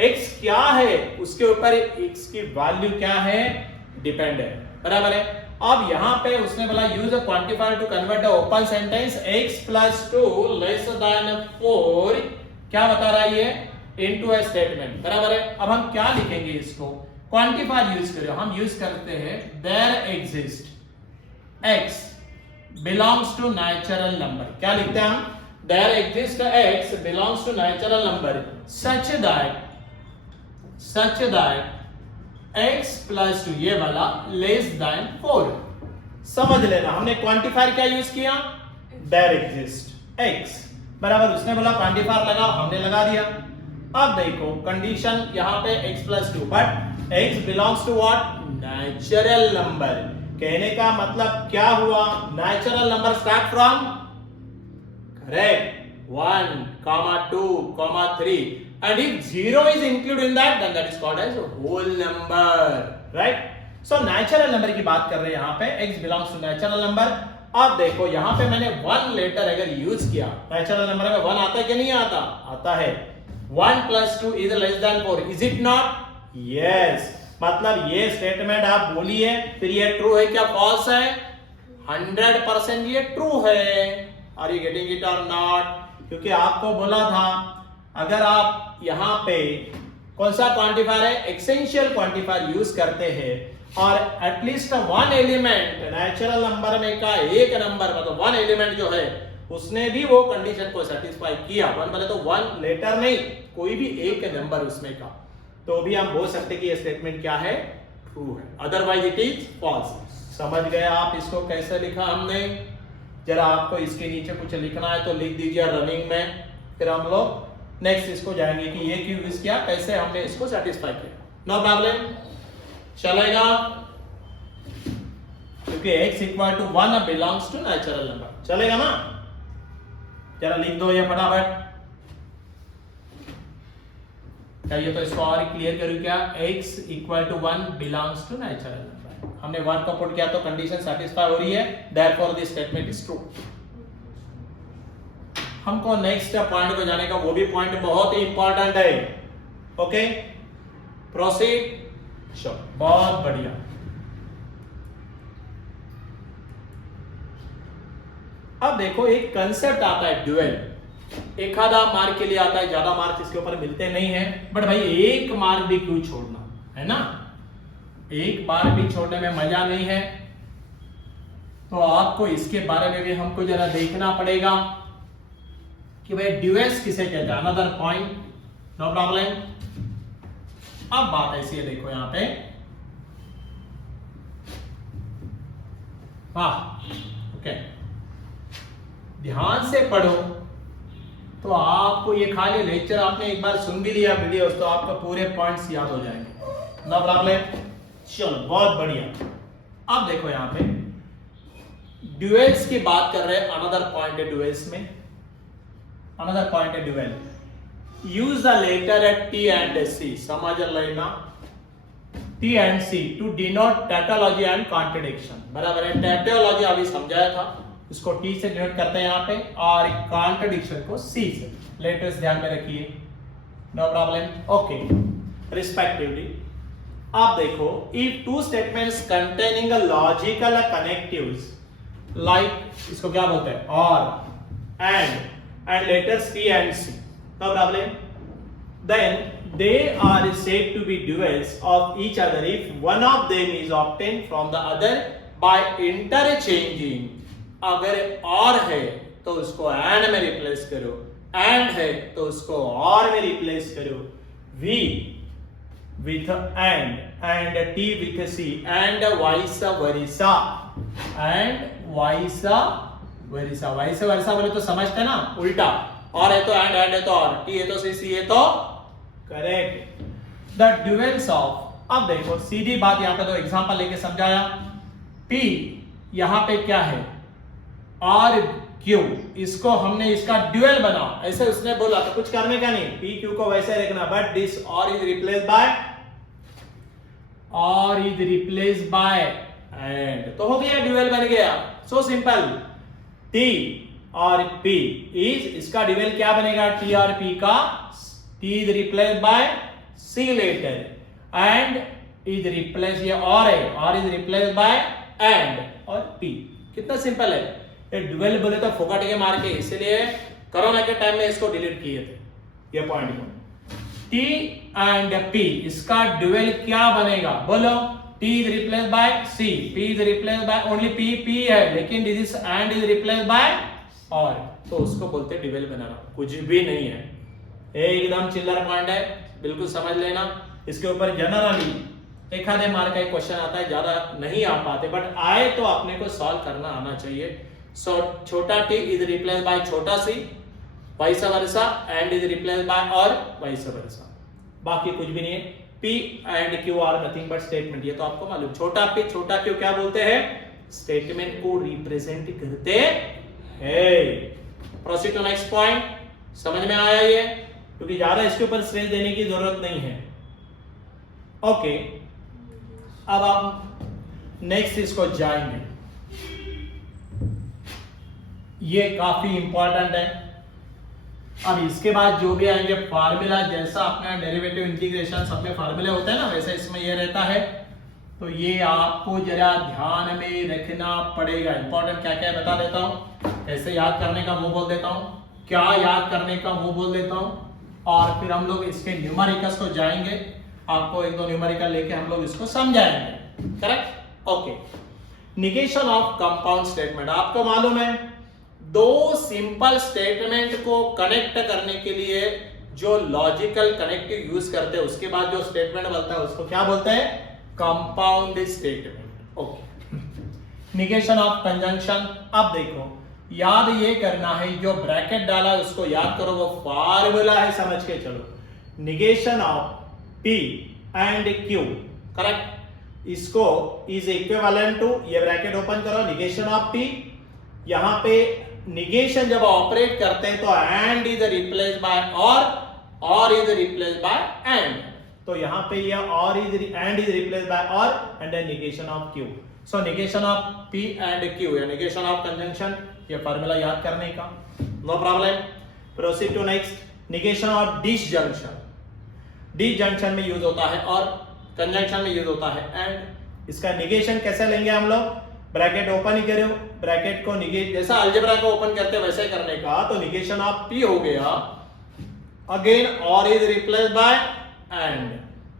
x क्या है उसके ऊपर x की वैल्यू क्या है, डिपेंड है. बराबर है. अब यहां पे उसने बोला use a quantifier to convert the open sentence x + 2 less than 4. क्या बता रहा है ये? Into a statement. बराबर है. अब हम क्या लिखेंगे इसको? क्वांटिफायर यूज करें, हम यूज करते हैं there exist x belongs to natural number. क्या लिखते हैं हम? There exist x belongs to natural number such that x + 2 ये वाला लेस देन 4. समझ लेना, हमने क्वांटिफायर क्या यूज किया? There exist x. बराबर, उसने बोला क्वांटिफायर लगा, हमने लगा दिया. अब देखो कंडीशन यहाँ पे x + 2, but x belongs to what? Natural number. कहने का मतलब क्या हुआ? Natural number start from, correct, 1, 2, 3. And if 0 is included in that, then that is called as a whole number, right? So natural number की बात कर रहे हैं यहाँ पे, x belongs to natural number. अब देखो यहाँ पे मैंने 1 लेटर अगर यूज किया, नेचुरल नंबर में 1 आता है कि नहीं आता? आता है. 1 + 2 is less than 4, is it not? Yes. मतलब ये स्टेटमेंट आप बोलिए, फिर ये ट्रू है क्या फॉल्स है? 100% ये ट्रू है. आर यू गेटिंग इट और नॉट? क्योंकि आपको बोला था अगर आप यहाँ पे कौन सा क्वांटिफायर है? एसेंशियल क्वांटिफायर यूज करते हैं और एटलीस्ट 1 एलिमेंट नेचुरल नंबर में का एक नंबर, मतलब 1 एलिमेंट जो है उसने भी वो कंडीशन को सेटिस्फाई किया. 1 बोले तो 1 लेटर नहीं, कोई भी एक नंबर उसमें का, तो भी हम बोल सकते कि ये स्टेटमेंट क्या है? ट्रू है. Otherwise it is false. समझ गए आप इसको कैसे लिखा हमने? जरा आपको इसके नीचे कुछ लिखना है तो लिख दीजिए रनिंग में, फिर हम लोग नेक्स्ट इसको जाएंगे कि ये क्यों यूज किया, कैसे हमने इसको सेटिस्फाई किया. नो प्रॉब्लम, चलेगा. क्योंकि x = 1 belongs to natural number. चलेगा ना? जरा लिख दो ये फटाफट. चाहिए तो इसको और क्लियर करूं क्या? x = 1 belongs to natural number. हमने 1 को पुट किया तो कंडीशन सेटिस्फाई हो रही है, therefore this statement is true. हमको नेक्स्ट पॉइंट को जाने का, वो भी पॉइंट बहुत ही इंपॉर्टेंट है. Okay, proceed. चलो, बहुत बढ़िया. अब देखो एक कंसेप्ट आता है ड्यूअल. एक आधा मार्क के लिए आता है, ज्यादा मार्क इसके ऊपर मिलते नहीं है, बट भाई 1 मार्क भी क्यों छोड़ना है ना? 1 मार्क भी छोड़ने में मजा नहीं है, तो आपको इसके बारे में भी हमको जरा देखना पड़ेगा कि भाई ड्यूएल्स किसे कहते हैं. Another point, no problem. अब बात ऐसी है, देखो यहां पे, ओके, ध्यान से पढ़ो तो आपको ये खाली लेक्चर आपने एक बार सुन भी लिया वीडियो, तो आपको पूरे पॉइंट्स याद हो जाएंगे. No problem. चलो, बहुत बढ़िया. अब देखो यहां पे ड्यूएल्स की बात कर रहे हैं. अनदर पॉइंट है ड्यूएल्स में, अनदर पॉइंट है dual. Use the letter T and C. समझ लेना, T and C to denote tautology and contradiction. बराबर है. टैटोलॉजी अभी समझाया था, इसको टी से डिनोट करते हैं यहाँ पे, और कॉन्ट्रडिक्शन को सी से। लेटेस्ट ध्यान में रखिए, नो प्रॉब्लम। ओके, रिस्पेक्टिवली आप देखो, if two statements containing a logical connectives like, इसको क्या बोलते हैं, और and letters P and C, no problem, then they are said to be duals of each other if one of them is obtained from the other by interchanging। अगर और है तो उसको and में रिप्लेस करो, and है तो उसको और में रिप्लेस करो, V with and T with C and vice versa, and vice versa। vice versa बोले तो समझते ना, उल्टा, और है तो and है तो और, T है तो C है तो करेक्ट। द ड्यूअल्स ऑफ, अब देखो सीधी बात, यहां पे तो एग्जांपल लेके समझाया। P यहां पे क्या है, R Q, इसको हमने इसका ड्यूअल बना, ऐसे उसने बोला तो कुछ करने का नहीं, P Q को वैसे रखना, but this R is replaced by and, तो हो गया, ड्यूअल बन गया, सो सिंपल। T और P इज, इसका ड्यूअल क्या बनेगा, T और P का, T is replaced by C later and is replaced, ये और is replaced by and और P। कितना सिंपल है, ये ड्यूअल बोले तो फोकट के मार के, इसलिए कोरोना के टाइम में इसको डिलीट किए थे ये पॉइंट को। T and P, इसका ड्यूअल क्या बनेगा, बोलो, T is replaced by C, P is replaced by only P है, लेकिन this and is replaced by और, तो उसको बोलते हैं ड्यूअल बनाना, कुछ भी नहीं है, एकदम चिल्लर पॉइंट है, बिल्कुल समझ लेना। इसके ऊपर जनरली एक आधे मार्क का क्वेश्चन आता है, ज्यादा नहीं आ पाते, बट आए तो अपने को सॉल्व करना आना चाहिए। सो छोटा t इज रिप्लेस बाय छोटा c, vice versa, and is replace by और वाइस वर्सा, बाकी कुछ भी नहीं है। p and q are nothing but statement, ये तो आपको मालूम, छोटा p छोटा q क्या बोलते हैं, स्टेटमेंट को रिप्रेजेंट करते हैं। प्रोसीड टू नेक्स्ट पॉइंट, समझ में आया ये, क्योंकि ज्यादा इसके ऊपर स्ट्रेस देने की जरूरत नहीं है। ओके, अब आप नेक्स्ट इसको जाएंगे, ये काफी इंपॉर्टेंट है। अब इसके बाद जो भी आएंगे फार्मूला, जैसा अपना डेरिवेटिव इंटीग्रेशन सब में फार्मूले होते हैं ना, वैसे इसमें ये रहता है, तो ये आपको जरा ध्यान में रखना पड़ेगा। इंपॉर्टेंट क्या क्या बता देता हूं, कैसे याद करने का वो बोल देता हूं, क्या याद करने का वो बोल देता हूं, और फिर हम लोग इसके न्यूमेरिकल्स को जाएंगे, आपको एक दो न्यूमेरिकल लेके हम लोग इसको समझाएंगे, correct. Okay, negation of compound statement, आपको मालूम है दो सिंपल स्टेटमेंट को कनेक्ट करने के लिए जो लॉजिकल कनेक्टिव यूज करते हैं, उसके बाद जो स्टेटमेंट बनता है उसको क्या बोलते हैं, compound statement. Okay, negation of conjunction, अब देखो याद ये करना है, जो ब्रैकेट डाला उसको याद करो, वो फार्मूला है, समझ के चलो। Negation of P and Q, correct, इसको इज इक्विवेलेंट टू, ये ब्रैकेट ओपन करो, निगेशन ऑफ P, यहां पे निगेशन जब ऑपरेट करते हैं तो and is replaced by or is replaced by and, तो यहां पे ये or is and is replaced by or, and then negation of Q। So negation of P and Q या निगेशन ऑफ कंजंक्शन, ये formula याद करने का, no problem. Proceed to next, negation of disjunction, disjunction में use होता है और conjunction में यूज होता है एंड। इसका निगेशन कैसे लेंगे हम लोग, ब्रैकेट ओपन ही करो, ब्रैकेट को निगेट, जैसा अलजेब्रा को ओपन करते हैं वैसे करने का, तो निगेशन ऑफ P हो गया, अगेन और is replaced by and,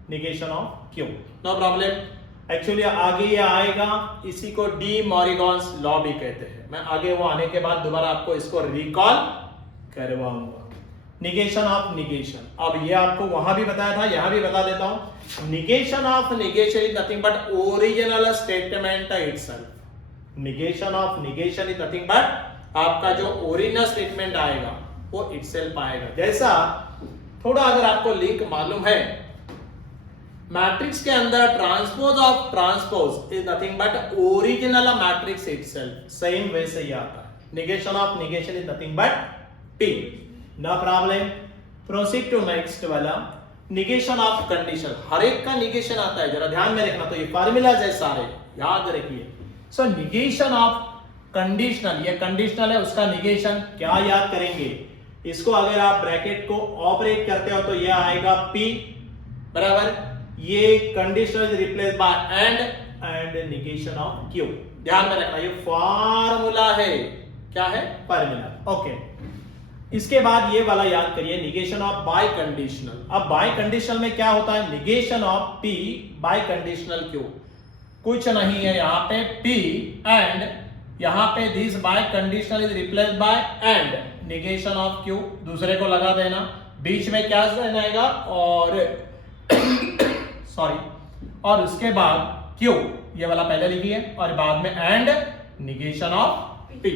negation of Q, no problem. Actually आगे ये आएगा, इसी को डी मॉरिगन्स लॉ भी कहते हैं, मैं आगे वो आने के बाद दोबारा आपको इसको रिकॉल करवाऊंगा। निगेशन ऑफ निगेशन, अब ये आपको वहां भी बताया था, यहां भी बता देता हूं, negation of negation is nothing but original statement itself. Negation of negation is nothing but आपका जो ओरिजिनल स्टेटमेंट आएगा वो इटसेल्फ आएगा। जैसा थोड़ा अगर आपको लिंक मालूम है, मैट्रिक्स के अंदर transpose of transpose is nothing but original matrix itself, same वैसे ही आता है। Negation of negation is nothing but P, no problem. Proceed to next वाला, निगेशन ऑफ कंडीशन, हर एक का निगेशन आता है, जरा ध्यान में रखना, तो ये फार्मूलाज है सारे, याद रखिए। सो निगेशन ऑफ कंडीशनल, ये कंडीशनल है, उसका निगेशन क्या याद करेंगे, इसको अगर आप ब्रैकेट को ऑपरेट करते हो तो ये आएगा P बराबर, ये conditional is replace by and negation of Q। ध्यान में रखना ये फार्मूला है, क्या है, फार्मूला। ओके, इसके बाद ये वाला याद करिए, निगेशन ऑफ बाय कंडीशनल। अब बाय कंडीशनल में क्या होता है, negation of P bye conditional Q, कुछ नहीं है यहाँ पे P एंड यहाँ पे this by conditional is replace by and negation of Q, दूसरे को लगा देना, बीच में क्या रहेगा और सॉरी, और उसके बाद Q, ये वाला पहले लिखिए, और बाद में एंड निगेशन ऑफ P।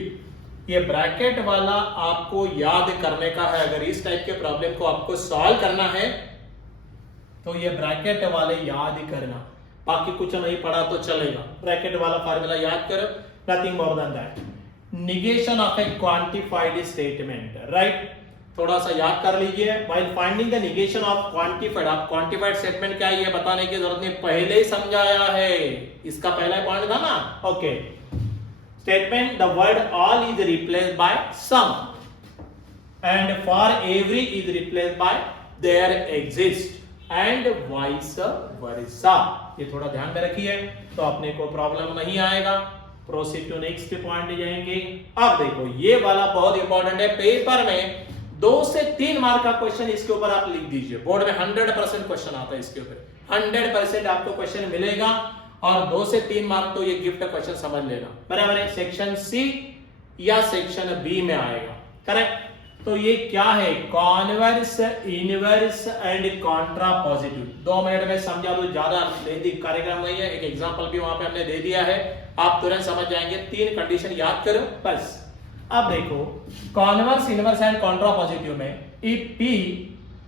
ये ब्रैकेट वाला आपको याद करने का है, अगर इस टाइप के प्रॉब्लम को आपको सॉल्व करना है तो ये ब्रैकेट वाले याद ही करना, बाकी कुछ नहीं पढ़ा तो चलेगा, ब्रैकेट वाला फार्मूला याद करो, nothing more than that. Negation of A quantified statement, right, थोड़ा सा याद कर लीजिए। While finding the negation of quantified, आप क्वांटिफाइड स्टेटमेंट क्या है ये बताने की जरूरत नहीं, पहले ही समझाया है, इसका पहला पॉइंट था ना। Okay, statement the word all is replaced by some and for every is replaced by there exist and vice versa, ये थोड़ा ध्यान में रखिए तो अपने को प्रॉब्लम नहीं आएगा। प्रोसीड टू नेक्स्ट पॉइंट जाएंगे। अब देखो ये वाला बहुत इंपॉर्टेंट है, पेपर में 2 से 3 मार्क का क्वेश्चन इसके ऊपर आप लिख दीजिए, बोर्ड में 100% क्वेश्चन आता है इसके ऊपर, 100% आपको क्वेश्चन मिलेगा, और 2 से 3 मार्क तो ये गिफ्ट क्वेश्चन समझ लेना, बराबर है, सेक्शन सी या सेक्शन बी में आएगा, करेक्ट। तो ये क्या है, converse, inverse and contrapositive. 2 minute में समझा दो, ज्यादा लेंदी कार्यक्रम नहीं है, एक एग्जांपल भी वहां पे हमने दे दिया है, आप तुरंत समझ जाएंगे। 3 कंडीशन याद करो बस। अब देखो कॉन्वर्स, इनवर्स एंड कॉन्ट्रापोजिटिव में if P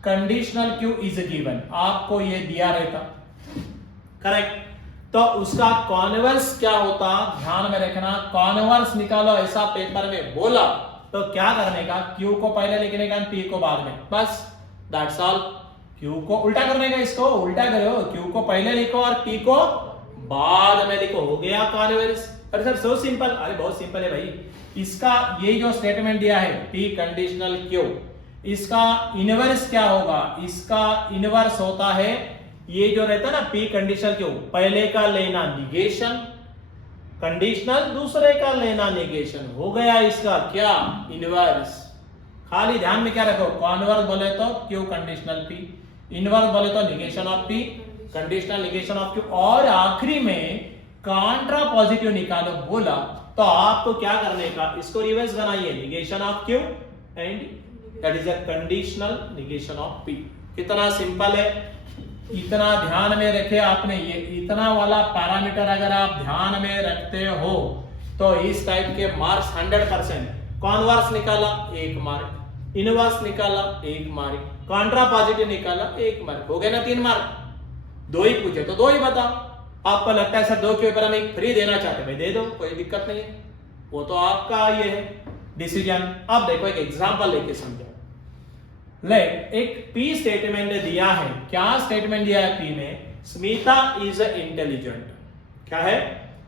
conditional Q is given, आपको ये दिया रहता, करेक्ट, तो उसका कॉन्वर्स क्या होता, ध्यान में रखना, कॉन्वर्स निकालो ऐसा पेपर में बोला तो क्या करने का, Q को पहले लिखने का, P को बाद में, बस दैट्स ऑल। Q को उल्टा करने का, इसको उल्टा करो, Q को पहले लिखो और P को बाद में लिखो, हो गया कॉन्वर्स। अरे सर सो सिंपल, अरे बहुत सिंपल है भाई। इसका ये जो स्टेटमेंट दिया है P कंडीशनल Q, इसका इनवर्स क्या होगा, इसका इनवर्स होता है ये जो रहता है ना P कंडीशनल Q, पहले का लेना निगेशन, कंडीशनल दूसरे का लेना निगेशन, हो गया इसका क्या, इनवर्स। खाली ध्यान में क्या रखो, कॉन्वर्स बोले तो Q कंडीशनल P, इनवर्स बोले तो negation of P, conditional negation of Q, और आखिरी में कॉन्ट्रा पॉजिटिव निकालो बोला तो आपको क्या करने का, इसको रिवर्स बनाइए, negation of Q and that is a conditional negation of P। कितना सिंपल है, इतना ध्यान में रखे आपने, ये इतना वाला पैरामीटर अगर आप ध्यान में रखते हो तो इस टाइप के मार्क्स 100%। कॉन्वर्स निकाला 1 मार्क, इनवर्स निकाला 1 मार्क, कॉन्ट्रा पॉजिटिव निकाला 1 मार्क, हो गए ना 3 मार्क। 2 ही पूछे तो 2 ही बताओ। आपको लगता है सर 2 के ऊपर हम एक फ्री देना चाहते हैं, भाई दे दो, कोई दिक्कत नहीं है, वो तो आपका ये है डिसीजन। अब देखो एक एग्जांपल लेके समझो। ले एक P स्टेटमेंट दिया है, क्या स्टेटमेंट दिया है P में, स्मिता इज इंटेलिजेंट, क्या है,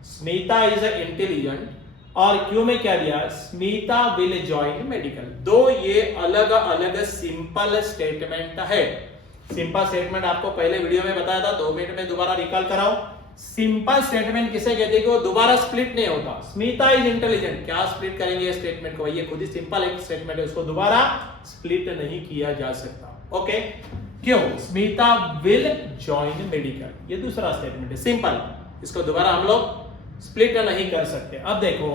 स्मिता इज इंटेलिजेंट, और Q में क्या दिया, स्मिता विल जॉइन मेडिकल। 2 ये अलग अलग सिंपल स्टेटमेंट है। सिंपल स्टेटमेंट आपको पहले वीडियो में बताया था, 2 मिनट में दोबारा रिकॉल कराओ। सिंपल स्टेटमेंट किसे कहते हैं कि वो दोबारा स्प्लिट नहीं होता। स्मिता इज इंटेलिजेंट, क्या स्प्लिट करेंगे ये स्टेटमेंट को, ये खुद ही सिंपल एक स्टेटमेंट है, उसको दोबारा स्प्लिट नहीं किया जा सकता। ओके, क्यों, स्मिता विल जॉइन मेडिकल, ये दूसरा स्टेटमेंट है सिंपल, इसको दोबारा हम लोग स्प्लिट नहीं कर सकते। अब देखो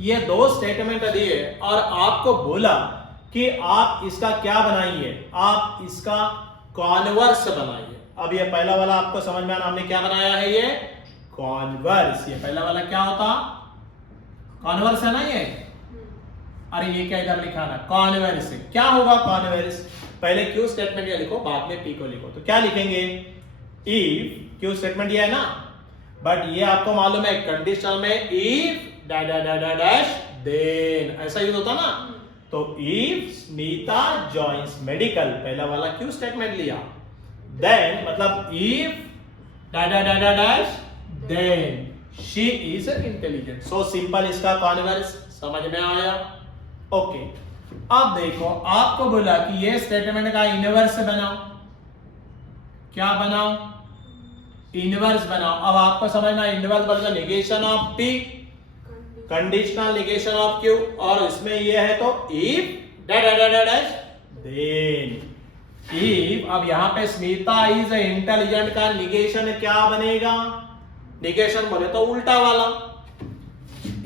ये 2 स्टेटमेंट दिए और आपको बोला कि आप इसका क्या बनाइए, आप इसका कॉन्वर्स बनाइए। अब ये पहला वाला आपको समझ में आना, हमने क्या बनाया है, ये कॉन्वर्स। ये पहला वाला क्या होता, कॉन्वर्स है ना ये, अरे ये क्या इधर लिखा ना, कॉन्वर्स। क्या होगा कॉन्वर्स, पहले Q स्टेटमेंट ये लिखो, बाद में P को लिखो, तो क्या लिखेंगे, इफ Q स्टेटमेंट ये है ना, बट ये आपको मालूम है कंडीशनल में इफ डैश देन ऐसा यूज होता ना, तो इफ स्मिता जॉइन्स मेडिकल, पहला वाला Q स्टेटमेंट लिया, देन मतलब if dash then she is intelligent. So simple इसका कॉन्वर्स समझ में आया। ओके, अब देखो आपको बोला कि ये स्टेटमेंट का इनवर्स बनाओ। क्या बनाओ? इनवर्स बनाओ। अब आपको समझना इनवर्स मतलब negation of P, conditional negation of Q, और इसमें ये है तो इफ देन इफ। अब यहां पे स्मिता इज इंटेलिजेंट का निगेशन क्या बनेगा? निगेशन बोले तो उल्टा वाला।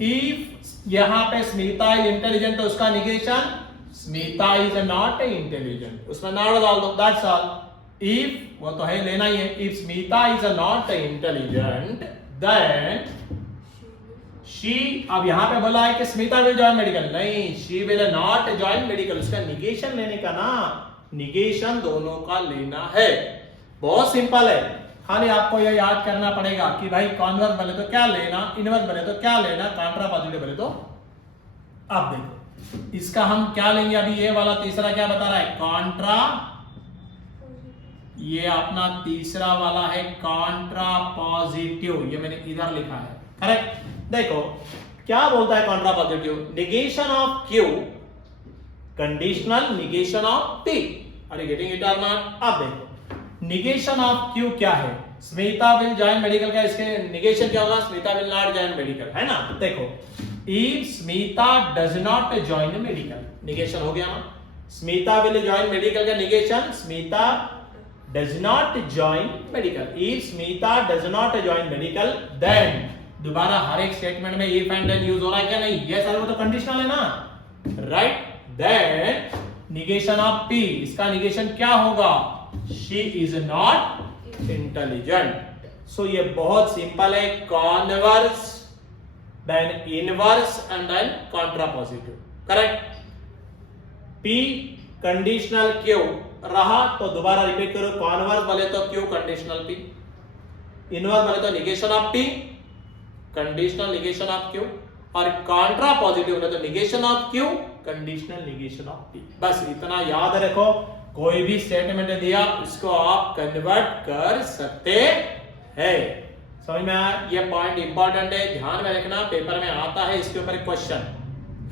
इफ यहां पे स्मिता इज इंटेलिजेंट तो उसका negation Smita is not intelligent, उसमें नॉट डाल दो, दैट्स ऑल। इफ वो तो है लेना ही है, if Smita is not intelligent then she. अब यहां पे बोला है कि स्मिता विल जॉइन मेडिकल, नहीं, she will not join medical, उसका निगेशन लेने का ना, निगेशन दोनों का लेना है। बहुत सिंपल है, खाली आपको यह याद करना पड़ेगा कि भाई कॉन्वर्स बोले तो क्या लेना, इनवर्स बोले तो क्या लेना, कॉन्ट्रा पॉजिटिव बोले तो। अब देखो इसका हम क्या लेंगे, अभी ये वाला तीसरा क्या बता रहा है? कॉन्ट्रा। ये अपना तीसरा वाला है कॉन्ट्रा पॉजिटिव, ये मैंने इधर लिखा है, करेक्ट। देखो क्या बोलता है contrapositive? Negation of Q conditional negation of P. Are you getting it और नॉट? अब देखो निगेशन ऑफ क्यू क्या है? स्मिता विल जॉइन मेडिकल का इसके निगेशन क्या होगा? Smita will not join medical, है ना। देखो if Smita does not join medical, negation हो गया ना। स्मिता विल जॉइन मेडिकल का negation Smita does not join medical. If Smita does not join medical then, दोबारा हर एक स्टेटमेंट में इफ एंड देन यूज हो रहा है क्या? नहीं, ये सारे वो तो कंडीशनल है ना, right. Then negation of P, इसका निगेशन क्या होगा? She is not intelligent. So ये बहुत सिंपल है, converse then inverse and then contrapositive, correct. P conditional Q रहा तो दोबारा रिपीट करो, कॉन्वर्स बोले तो क्यू कंडीशनल पी, इनवर्स बोले तो negation of P conditional negation of Q, और कॉन्ट्रा पॉजिटिव बोले तो negation of Q conditional negation of P. बस इतना याद रखो, कोई भी स्टेटमेंट दिया उसको आप कन्वर्ट कर सकते हैं। समझ में आया? ये पॉइंट इंपॉर्टेंट है, ध्यान में रखना, पेपर में आता है इसके ऊपर क्वेश्चन,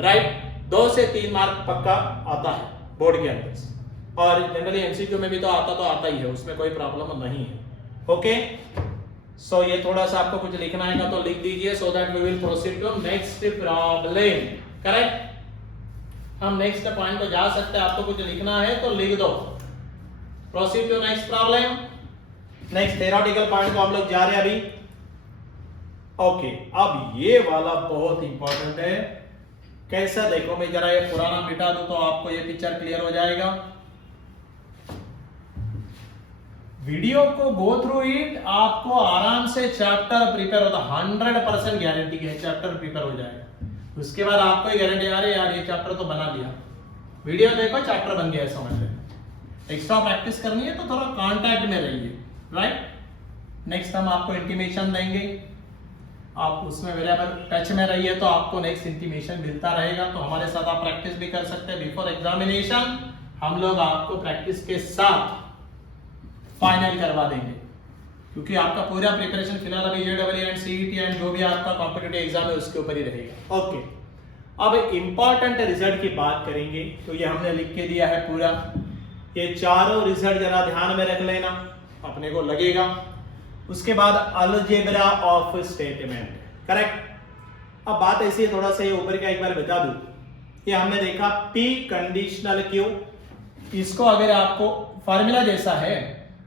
राइट। 2 से 3 मार्क पक्का आता है बोर्ड के अंदर, और जनरली एमसीक्यू में भी तो आता ही है, उसमें कोई प्रॉब्लम नहीं है। ओके, सो ये थोड़ा सा आपको कुछ लिखना है तो लिख दीजिए, so that we will proceed to next problem, correct. हम नेक्स्ट पॉइंट पे जा सकते हैं, आपको कुछ लिखना है तो लिख दो। Proceed to next problem. Next theoretical point को हम लोग जा रहे हैं अभी। ओके, अब ये वाला बहुत इंपॉर्टेंट है। कैसा? देखो मैं जरा ये पुराना मिटा दूं तो आपको ये पिक्चर क्लियर हो जाएगा। वीडियो को गो थ्रू इट, आपको आराम से चैप्टर प्रिपेयर होता, 100% गारंटी है चैप्टर प्रिपेयर हो जाएगा। उसके बाद आपको ही गारंटी आ रही है यार ये चैप्टर तो बना लिया, वीडियो देखो चैप्टर बन गया है, समझ लें। एक्स्ट्रा प्रैक्टिस करनी है तो थोड़ा कांटेक्ट में रहिए, राइट। नेक्स्ट हम आपको इंटीमेशन देंगे, आप उसमें वेरिएबल टच में रहिए तो आपको नेक्स्ट इंटीमेशन मिलता रहेगा। तो हमारे साथ आप प्रैक्टिस भी कर सकते हैं बिफोर एग्जामिनेशन, हम लोग आपको प्रैक्टिस के साथ फाइनल करवा देंगे, क्योंकि आपका पूरा प्रिपरेशन फिलहाल अभी जेडब्ल्यू एंड सीईटी एंड जो भी आपका कॉम्पिटिटिव एग्जाम है उसके ऊपर ही रहेगा। ओके, अब इंपॉर्टेंट रिजल्ट की बात करेंगे, तो ये हमने लिख के दिया है पूरा, ये चारों रिजल्ट जरा ध्यान में रख लेना, अपने को लगेगा। उसके बाद अलजेब्रा ऑफ स्टेटमेंट, करेक्ट। अब बात ऐसी है, थोड़ा सा ये ऊपर का एक बार बता दूं, ये हमने देखा P कंडीशनल क्यू, इसको अगर आपको फॉर्मूला जैसा है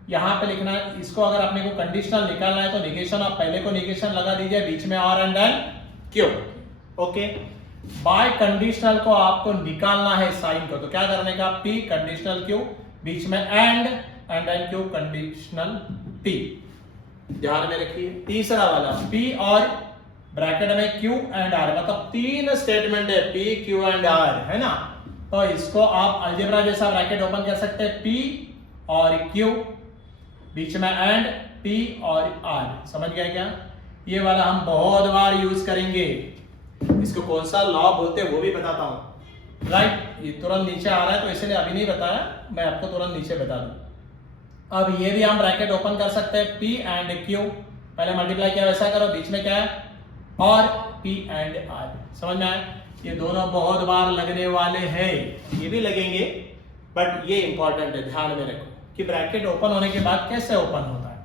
यहां पे लिखना है, इसको अगर आपने को कंडीशनल निकालना है तो निगेशन, आप पहले को निगेशन लगा दीजिए, बीच में और and then Q. Okay, by conditional को आपको निकालना है साइन को, तो क्या करने का? P कंडीशनल क्यू, बीच में and then Q conditional P, ध्यान में रखिए। तीसरा वाला P और ब्रैकेट में Q एंड R, मतलब 3 स्टेटमेंट है P Q एंड R, है ना। तो इसको आप अलजेब्रा जैसा ब्रैकेट ओपन कर सकते हैं, P और Q, बीच में एंड P और R, समझ गए क्या? ये वाला हम बहुत बार यूज करेंगे, इसको कौन सा लॉ बोलते हैं वो भी बताता हूं, राइट। ये तुरंत नीचे आ रहा है तो इसलिए अभी नहीं बताया, मैं आपको तुरंत नीचे बता दूं। अब ये भी हम ब्रैकेट ओपन कर सकते हैं, P एंड Q, पहले मल्टीप्लाई किया वैसा करो, बीच में क्या है और P एंड R। समझ में आया? ये दोनों बहुत बार लगने वाले हैं, ये भी लगेंगे, बट ये इंपॉर्टेंट है, ध्यान में रखो कि ब्रैकेट ओपन होने के बाद कैसे ओपन होता है।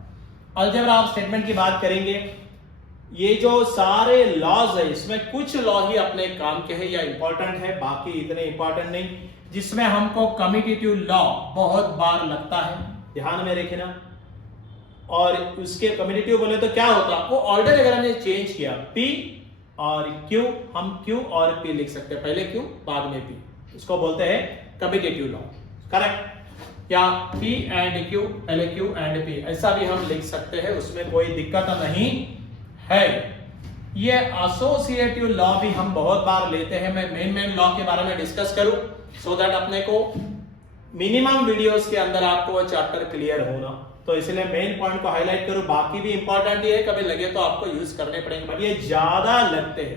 अलजेब्रा ऑफ स्टेटमेंट की बात करेंगे। ये जो सारे लॉज है इसमें कुछ लॉ ही अपने काम के हैं या इंपॉर्टेंट है, बाकी इतने इंपॉर्टेंट नहीं, जिसमें हमको कम्यूटेटिव लॉ बहुत बार लगता है, ध्यान में रखना। और उसके कम्यूटेटिव बोले तो क्या होता, वो ऑर्डर अगर हमने चेंज किया P और Q, हम Q और P लिख सकते हैं, पहले Q बाद में P, इसको बोलते हैं कम्यूटेटिव लॉ, करेक्ट। या P एंड Q, पहले Q एंड P, ऐसा भी हम लिख सकते हैं, उसमें कोई दिक्कत नहीं है। ये एसोसिएटिव लॉ भी हम बहुत बार लेते हैं, मैं मेन लॉ के बारे में डिस्कस करूं सो दैट अपने को मिनिमम वीडियोस के अंदर आपको वो चैप्टर क्लियर होना, तो इसलिए मेन पॉइंट को हाईलाइट करूं, बाकी भी इंपॉर्टेंट ही है, कभी लगे तो आपको यूज करने पड़ेंगे, बट ये ज्यादा लगते हैं,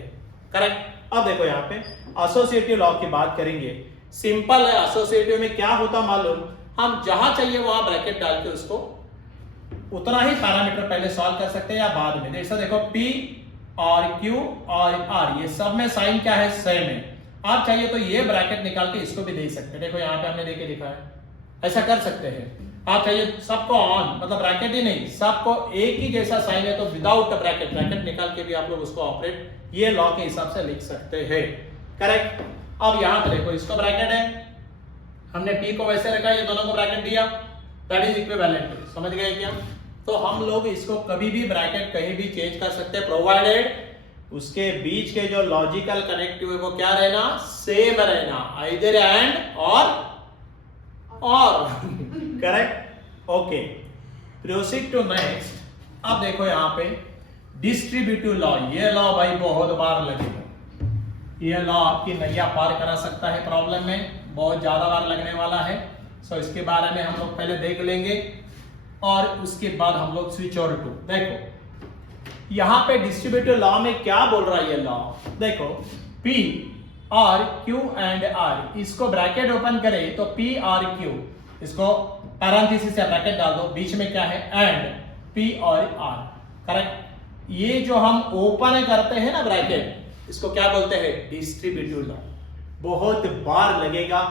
करेक्ट। अब देखो यहाँ पे एसोसिएटिव लॉ की बात करेंगे, सिंपल है। एसोसिएटिव में क्या होता मालूम, हम जहां चाहिए वहां ब्रैकेट डाल के उसको उतना ही पैरामीटर पहले सॉल्व कर सकते हैं या बाद में। जैसा देखो P और Q और R, ये सब में साइन क्या है, सेम है। आप चाहिए तो ये ब्रैकेट निकाल के इसको भी दे सकते हैं, देखो यहाँ पे हमने देके दिखा है, ऐसा कर सकते हैं। आप चाहिए सबको ऑन, मतलब ब्रैकेट ही नहीं, सबको एक ही जैसा साइन है तो विदाउट ब्रैकेट निकाल के भी आप लोग उसको ऑपरेट ये लॉ के हिसाब से लिख सकते हैं, करेक्ट। अब यहाँ पे देखो इसको ब्रैकेट है, हमने P को वैसे रखा, ये दोनों को ब्रैकेट दिया, दैट इज इक्विवेलेंट, समझ गए क्या? तो हम लोग इसको कभी भी ब्रैकेट कहीं भी चेंज कर सकते हैं, प्रोवाइडेड उसके बीच के जो लॉजिकल कनेक्टिव है वो क्या रहना, सेम रहना, either and or correct, okay. Proceed to next. अब देखो यहाँ पे डिस्ट्रीब्यूटिव लॉ, ये लॉ भाई बहुत बार लगेगा, ये लॉ आपकी नैया पार करा सकता है प्रॉब्लम में, बहुत ज्यादा बार लगने वाला है। सो इसके बारे में हम लोग पहले देख लेंगे और उसके बाद हम लोग स्विच ओवर टू। देखो यहाँ पे डिस्ट्रीब्यूटिव लॉ में क्या बोल रहा है ये लॉ, देखो P और Q एंड R, इसको ब्रैकेट ओपन करें तो P और Q, इसको पैरेंथेसिस से ब्रैकेट डाल दो, बीच में क्या है एंड P और R, करेक्ट। ये जो हम ओपन करते हैं ना ब्रैकेट, इसको क्या बोलते हैं, डिस्ट्रीब्यूटिव लॉ। बहुत बार लगेगा,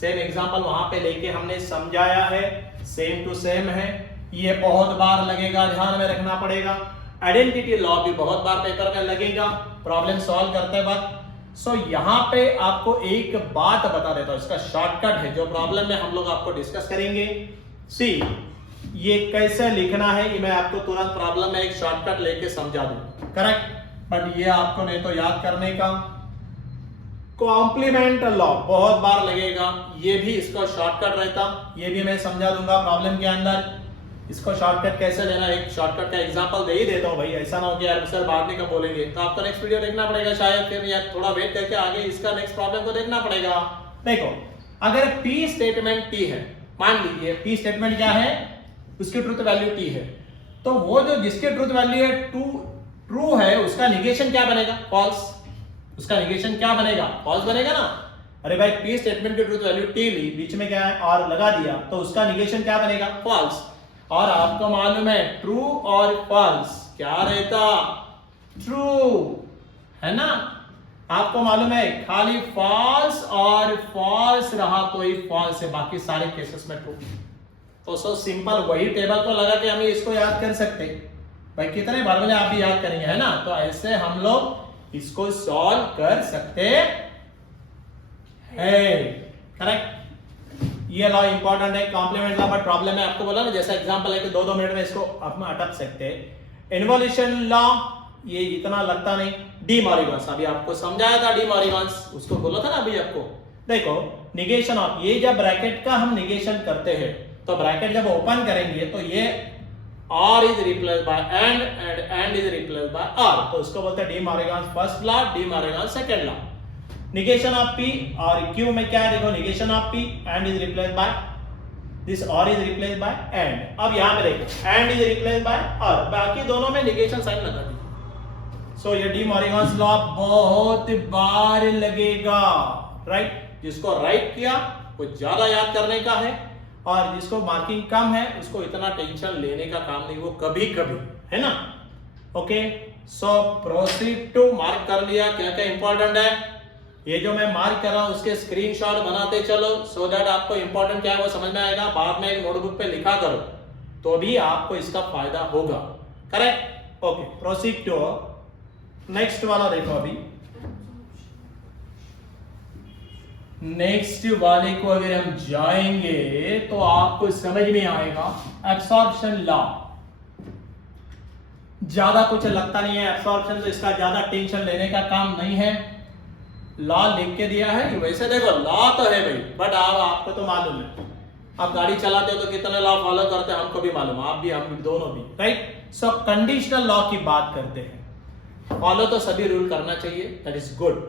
सेम एग्जांपल वहां पे लेके हमने समझाया है, सेम टू सेम है, ये बहुत बार लगेगा, ध्यान में रखना पड़ेगा। आइडेंटिटी लॉ भी बहुत बार पेपर में लगेगा प्रॉब्लम सॉल्व करते वक्त। सो यहाँ पे आपको एक बात बता देता हूं, इसका शॉर्टकट है जो प्रॉब्लम में हम लोग आपको डिस्कस करेंगे। सी ये कैसे लिखना है, ये मैं आपको तुरंत प्रॉब्लम में एक शॉर्टकट लेके समझा दूं, करेक्ट। बट ये आपको नहीं तो याद करने का। कॉम्प्लीमेंट लॉ बहुत बार लगेगा, ये भी इसका शॉर्टकट रहता, ये भी मैं समझा दूंगा प्रॉब्लम के अंदर। इसको शॉर्टकट कैसे लेना, एक शॉर्टकट का एग्जांपल दे ही देता हूं भाई, ऐसा ना हो कि यार सर बाद में कब बोलेंगे, तो आपको नेक्स्ट वीडियो देखना पड़ेगा शायद, फिर यार थोड़ा वेट करके आगे इसका नेक्स्ट प्रॉब्लम को देखना पड़ेगा। देखो अगर P स्टेटमेंट T है, मान लीजिए P स्टेटमेंट क्या है, उसकी ट्रुथ वैल्यू T है, तो वो जो जिसके ट्रुथ वैल्यू है ट्रू है, उसका निगेशन क्या बनेगा, फॉल्स। उसका निगेशन क्या बनेगा, फॉल्स बनेगा ना। अरे भाई P स्टेटमेंट की ट्रुथ वैल्यू T ली, बीच में क्या है और लगा दिया, तो उसका निगेशन क्या बनेगा, फॉल्स। और आपको मालूम है ट्रू और फॉल्स क्या रहता, ट्रू है ना, आपको मालूम है खाली फॉल्स और फॉल्स रहा तो ही फॉल्स है, बाकी सारे केसेस में ट्रू। तो सो सिंपल वही टेबल को लगा के हम इसको याद कर सकते भाई, कितने बार में आप भी याद करेंगे, है ना। तो ऐसे हम लोग इसको सॉल्व कर सकते हैं, करेक्ट। ये लॉ इंपॉर्टेंट है, कॉम्प्लीमेंट लॉ, बट प्रॉब्लम है आपको बोला ना, जैसा एग्जांपल है कि 2-2 मिनट में इसको आप अटक सकते हैं। इन्वोल्यूशन लॉ ये इतना लगता नहीं। डी मॉरिगन्स अभी आपको समझाया था, डी मॉरिगन्स उसको बोला था ना अभी आपको। देखो निगेशन ऑफ, ये जब ब्रैकेट का हम निगेशन करते हैं तो ब्रैकेट जब ओपन करेंगे तो ये R is replaced by and is replaced by R, तो उसको बोलते हैं De Morgan's first law, De Morgan's second law. Negation of P और Q में क्या है, देखो negation of P and is replaced by this, R is replaced by and। अब यहां पे देखो and is replaced by R, बाकी दोनों में निगेशन साइन लगा दीजिए। सो ये डी मॉरिगन्स लॉ बहुत बार लगेगा, राइट। जिसको राइट किया वो ज्यादा याद करने का है, और जिसको मार्किंग कम है उसको इतना टेंशन लेने का काम नहीं, वो कभी कभी, है ना। Okay so proceed to mark कर लिया, क्या क्या इंपॉर्टेंट है ये जो मैं मार्क कर रहा हूं उसके स्क्रीनशॉट बनाते चलो, सो दैट आपको इंपॉर्टेंट क्या है वो समझ में आएगा। बाद में एक नोटबुक पे लिखा करो तो भी आपको इसका फायदा होगा। Correct, okay proceed to next वाला देखो। अभी नेक्स्ट वाले को अगर हम जाएंगे तो आपको समझ में आएगा एब्सॉर्प्शन लॉ। ज्यादा कुछ लगता नहीं है एब्सॉर्प्शन, तो इसका ज्यादा टेंशन लेने का काम नहीं है। लॉ लिख के दिया है, वैसे देखो लॉ तो है भाई, बट आपको तो मालूम है, आप गाड़ी चलाते हो तो कितने लॉ फॉलो करते हैं हमको भी मालूम, आप भी हम भी दोनों भी, राइट। सो कंडीशनल लॉ की बात करते हैं। फॉलो तो सभी रूल करना चाहिए, that is good,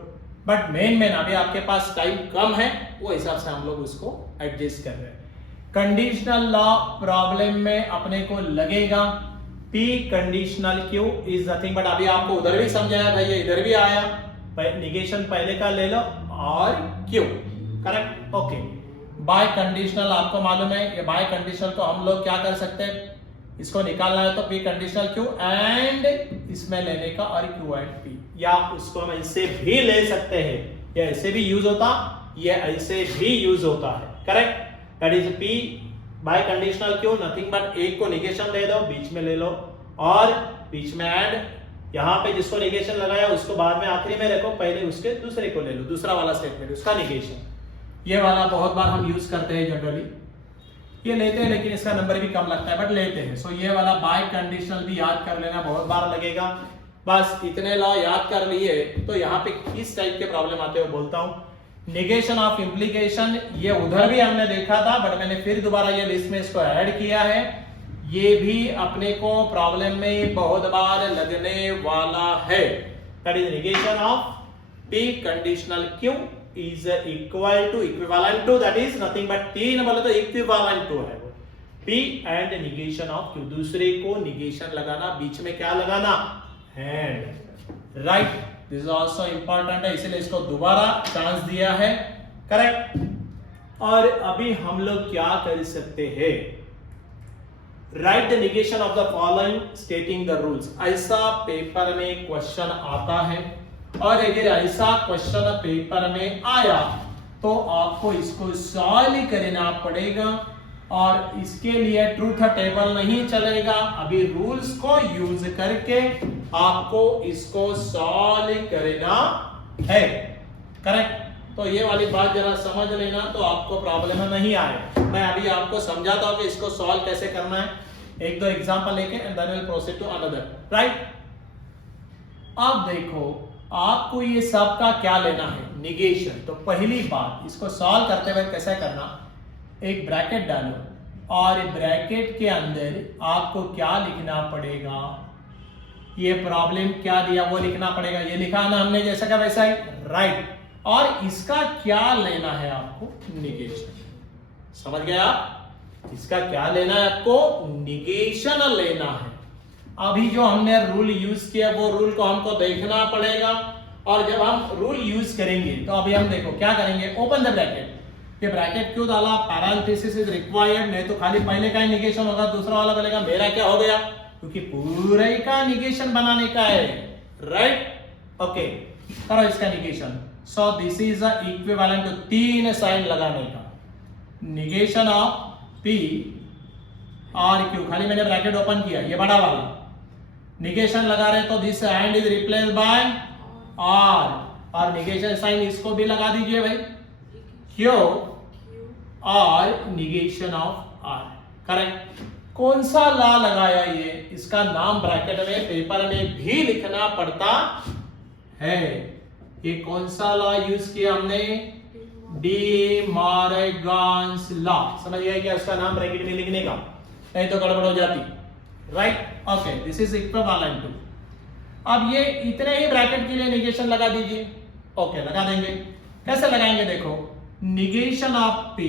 but main अभी आपके पास टाइम कम है, वो हिसाब से हम लोग उसको एडजस्ट कर रहे हैं। कंडीशनल लॉ प्रॉब्लम में अपने को लगेगा P conditional Q is nothing but, अभी आपको उधर भी समझाया भैया, इधर भी आया, निगेशन पहले का ले लो और Q, correct, okay. By conditional आपको मालूम है, ये बाय कंडीशनल को हम लोग क्या कर सकते हैं, इसको निकालना है तो P कंडीशनल Q एंड इसमें लेने का और Q एंड P, या उसको हम ऐसे भी ले सकते हैं, ये ऐसे भी यूज होता, ये ऐसे भी यूज होता है, correct. That is P bye conditional Q nothing but, एक को निगेशन ले दो, बीच में ले लो और बीच में एंड, यहां पे जिसको निगेशन लगाया उसको बाद में आखिरी में रखो, पहले उसके दूसरे को ले लो, दूसरा वाला स्टेटमेंट उसका निगेशन। ये वाला बहुत बार हम यूज करते हैं जनरली, ये लेते हैं लेकिन इसका नंबर भी कम लगता है बट लेते हैं। सो ये वाला बाय कंडीशनल भी याद कर लेना, बहुत बार लगेगा। बस इतने लॉ याद कर लिए तो यहाँ पे किस टाइप के प्रॉब्लम आते हैं वो बोलता हूँ। निगेशन ऑफ इम्प्लीकेशन, ये उधर भी हमने देखा था बट मैंने फिर दोबारा ये लिस्ट में इसको ऐड किया है। ये भी अपने को प्रॉब्लम में बहुत बार लगने वाला है। That is negation of P conditional Q is equal to equivalent to, that is nothing but तीन बोले तो equivalent to है वो P and negation of Q, दूसरे को निगेशन लगाना, बीच में क्या लगाना, and, right, this is also important है, इसलिए इसको दोबारा चांस दिया है, करेक्ट। और अभी हम लोग क्या कर सकते हैं, right the negation of the following stating the rules. ऐसा पेपर में क्वेश्चन आता है और अगर ऐसा क्वेश्चन पेपर में आया तो आपको इसको सॉल्व करना पड़ेगा और इसके लिए ट्रूथ टेबल नहीं चलेगा, अभी रूल्स को यूज करके आपको इसको सॉल्व करना है, करेक्ट। तो ये वाली बात जरा समझ लेना तो आपको प्रॉब्लम नहीं आए। मैं अभी आपको समझाता हूं कि इसको सॉल्व कैसे करना है, एक दो एग्जांपल लेके and then will proceed to another, right. अब देखो आपको ये सब का क्या लेना है, निगेशन। तो पहली बात इसको सॉल्व करते हुए कैसे करना, एक ब्रैकेट डालो और ब्रैकेट के अंदर आपको क्या लिखना पड़ेगा, ये प्रॉब्लम क्या दिया वो लिखना पड़ेगा, ये लिखा ना हमने जैसा का वैसा ही, राइट। और इसका क्या लेना है आपको, निगेशन। समझ गए आप, इसका क्या लेना है आपको, निगेशन लेना है। अभी जो हमने रूल यूज किया वो रूल को हमको देखना पड़ेगा और जब हम रूल यूज करेंगे तो अभी हम देखो क्या करेंगे, ओपन द ब्रैकेट। ये ब्रैकेट क्यों डाला, पैरेंथेसिस इज रिक्वायर्ड, नहीं तो खाली पहले का ही निगेशन होगा, दूसरा वाला बोलेगा मेरा क्या हो गया, क्योंकि पूरे का निगेशन बनाने का है, राइट। ओके करो इसका negation. So this is equivalent to तीन साइन लगाने का, निगेशन ऑफ P और Q, खाली मैंने ब्रैकेट ओपन किया, ये बड़ा वाला निगेशन लगा रहे तो this and is replace bye R, और निगेशन साइन इसको भी लगा दीजिए भाई, Q और निगेशन ऑफ R, करेक्ट। कौन सा लॉ लगाया ये, इसका नाम ब्रैकेट में पेपर में भी लिखना पड़ता है। ये कौन सा लॉ यूज किया हमने, डी मॉर्गन्स लॉ, समझ गया क्या, उसका नाम ब्रैकेट में लिखने का, नहीं तो गड़बड़ हो जाती, right. Okay this is equivalent to, अब ये इतने ही ब्रैकेट के लिए निगेशन लगा दीजिए, ओके लगा देंगे। कैसे लगाएंगे देखो, निगेशन ऑफ P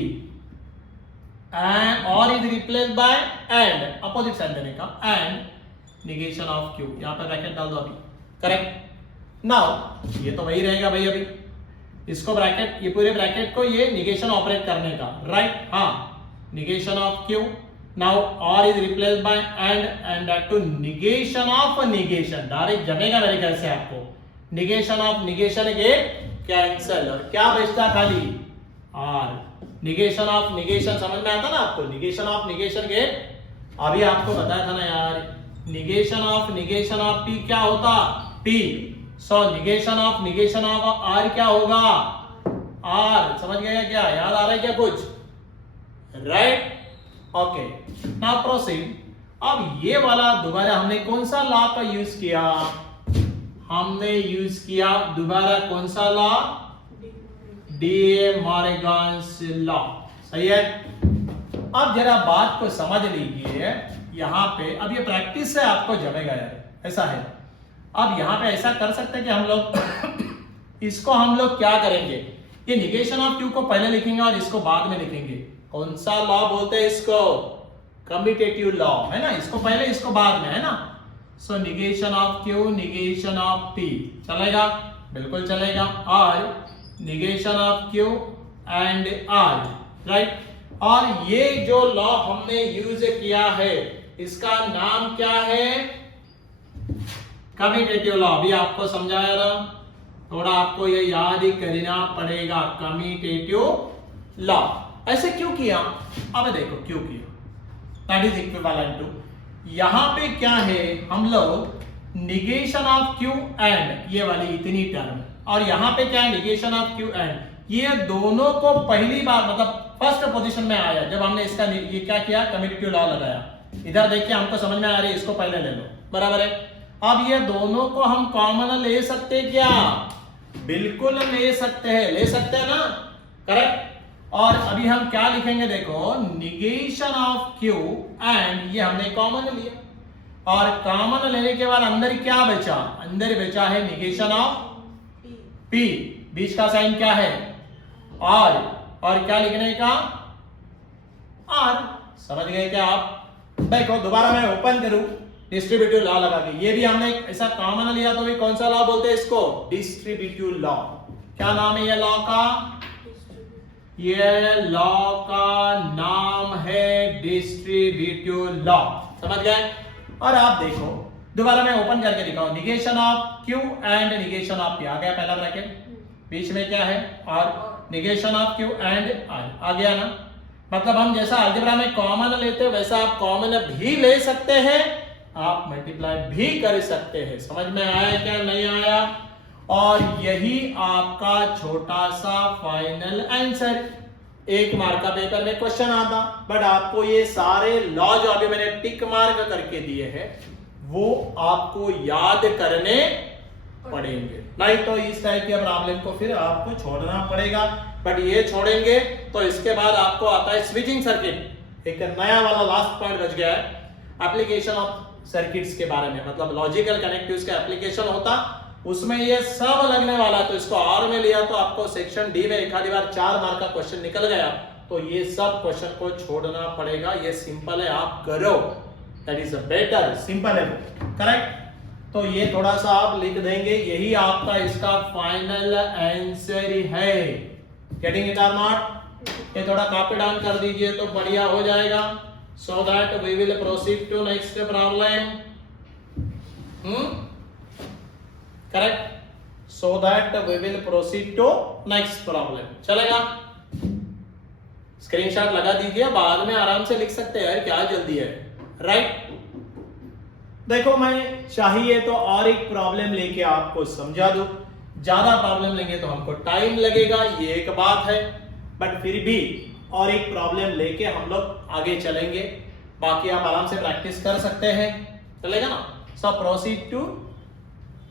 और is replace by and, opposite side देने का, एंड निगेशन ऑफ Q, यहां पर ब्रैकेट डाल दो अभी, करेक्ट। नाउ ये तो वही रहेगा भाई, अभी इसको ब्रैकेट, ये पूरे ब्रैकेट को ये निगेशन ऑपरेट करने का, राइट। हाँ negation of Q now or is replace by and that to negation of negation, direct जमेगा मेरे ख्याल से आपको, negation of negation get cancel, और क्या बचता खाली आर, निगेशन ऑफ निगेशन समझ में आता ना आपको, निगेशन ऑफ निगेशन गेट, अभी आपको बताया था ना यार, निगेशन ऑफ पी क्या होता P, so negation of R क्या होगा आर, समझ गए क्या, याद आ रहा है क्या कुछ, राइट, ओके, नाउ प्रोसीड। अब ये वाला दोबारा हमने कौन सा लॉ का यूज किया, हमने यूज किया दोबारा कौन सा लॉ, डी मॉर्गन्स लॉ, सही है। अब जरा बात को समझ लीजिए, यहां पे अब ये प्रैक्टिस से आपको जमेगा यार, ऐसा है। अब यहां पे ऐसा कर सकते हैं कि हम लोग इसको हम लोग क्या करेंगे, ये निगेशन ऑफ क्यू को पहले लिखेंगे और इसको बाद में लिखेंगे, कौन सा लॉ बोलते हैं इसको, कम्यूटेटिव लॉ है ना, इसको पहले इसको बाद में है ना, so negation of Q negation of P चलेगा, बिल्कुल चलेगा, और negation of Q and R, right. और ये जो लॉ हमने यूज किया है इसका नाम क्या है, कम्यूटेटिव लॉ, अभी आपको समझाया था, थोड़ा आपको ये याद ही करना पड़ेगा, कम्यूटेटिव लॉ। ऐसे क्यों किया, अब देखो क्यों किया, दैट इज इक्विवेलेंट टू, यहां पे क्या है, हम लोग निगेशन ऑफ क्यू एंड ये वाली इतनी टर्म, और यहां पे क्या है निगेशन ऑफ क्यू एंड, ये दोनों को पहली बार मतलब फर्स्ट पोजीशन में आया जब हमने इसका ये क्या किया, कम्यूटेटिव लॉ लगाया। इधर देखिए हमको समझ में आ रही है, इसको पहले ले लो, बराबर है। अब ये दोनों को हम कॉमन ले सकते क्या, बिल्कुल ले सकते हैं ना, करेक्ट। और अभी हम क्या लिखेंगे देखो, निगेशन ऑफ क्यू एंड ये हमने कॉमन लिया, और कॉमन लेने के बाद अंदर क्या बचा, अंदर बचा है निगेशन ऑफ पी, बीच का साइन क्या है और क्या लिखने का आर, समझ गए क्या आप। देखो दोबारा मैं ओपन करूं, डिस्ट्रीब्यूटिव लॉ लगा के, ये भी हमने ऐसा कॉमन लिया तो भी कौन सा लॉ बोलते हैं इसको, डिस्ट्रीब्यूटिव लॉ। क्या नाम है ये लॉ का, ये लॉ का नाम है डिस्ट्रीब्यूटिव लॉ, समझ गए। और आप देखो दोबारा मैं ओपन करके दिखाऊं, negation of Q and negation of P, आ गया पहला ब्रैकेट, बीच में क्या है or negation of Q and R, आ गया ना। मतलब हम जैसा अलजेब्रा में कॉमन लेते हैं वैसा आप कॉमन भी ले सकते हैं, आप मल्टीप्लाई भी कर सकते हैं, समझ में आया क्या नहीं आया। और यही आपका छोटा सा फाइनल आंसर, एक मार्क का पेपर में क्वेश्चन आता, बट आपको ये सारे लॉ जो अभी मैंने टिक मार्क करके दिए हैं वो आपको याद करने पड़ेंगे, नहीं तो इस टाइप के प्रॉब्लम को फिर आपको छोड़ना पड़ेगा। बट ये छोड़ेंगे तो इसके बाद आपको आता है स्विचिंग सर्किट, एक नया वाला लास्ट पॉइंट बच गया है, एप्लीकेशन ऑफ सर्किट्स के बारे में, मतलब लॉजिकल कनेक्टिव्स का एप्लीकेशन होता, उसमें ये सब लगने वाला, तो इसको आर में लिया तो आपको सेक्शन डी में एक आधी बार 4 मार्क का क्वेश्चन निकल गया, तो ये सब क्वेश्चन को छोड़ना पड़ेगा। ये सिंपल है, आप करो, दैट इज बेटर, सिंपल है, करेक्ट। तो ये थोड़ा सा आप लिख देंगे, यही आपका इसका फाइनल आंसर है, गेटिंग इट और नॉट। ये थोड़ा कॉपी डाउन कर दीजिए तो बढ़िया हो जाएगा, so that we will proceed to next problem, correct, so that we will proceed to next problem, चलेगा। स्क्रीनशॉट लगा दीजिए, बाद में आराम से लिख सकते हैं, क्या जल्दी है, राइट। देखो मैं चाहिए तो और एक प्रॉब्लम लेके आपको समझा दूं, ज्यादा प्रॉब्लम लेंगे तो हमको टाइम लगेगा, ये एक बात है, बट फिर भी और एक प्रॉब्लम लेके हम लोग आगे चलेंगे, बाकी आप आराम से प्रैक्टिस कर सकते हैं, चलेगा ना। सो प्रोसीड टू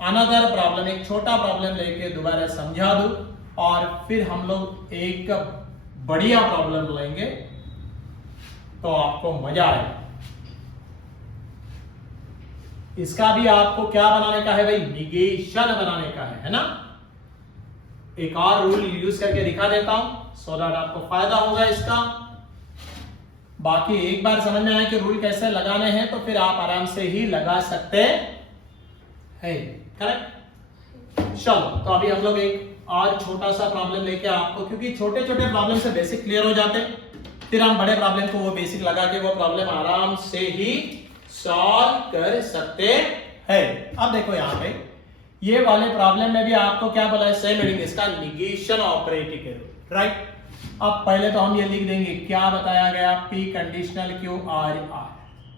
अनदर प्रॉब्लम, एक छोटा प्रॉब्लम लेके दोबारा समझा दूं और फिर हम लोग एक बढ़िया प्रॉब्लम लेंगे तो आपको मजा आएगा। इसका भी आपको क्या बनाने का है भाई, निगेशन बनाने का है ना। एक और रूल यूज करके दिखा देता हूं सो दैट आपको फायदा होगा इसका। बाकी एक बार समझ में आए कि रूल कैसे लगाने हैं तो फिर आप आराम से ही लगा सकते हैं, करेक्ट। चलो तो अभी हम लोग एक और छोटा सा प्रॉब्लम लेके आपको, क्योंकि छोटे छोटे प्रॉब्लम से बेसिक क्लियर हो जाते हैं, फिर हम बड़े प्रॉब्लम को वो बेसिक लगा के वो प्रॉब्लम आराम से ही सॉल्व कर सकते हैं। अब देखो यहाँ पे ये वाले प्रॉब्लम में भी आपको क्या बोला है, सेम रीडिंग, इसका निगेशन ऑपरेटिंग करो, राइट। अब पहले तो हम ये लिख देंगे क्या बताया गया, P conditional Q R R,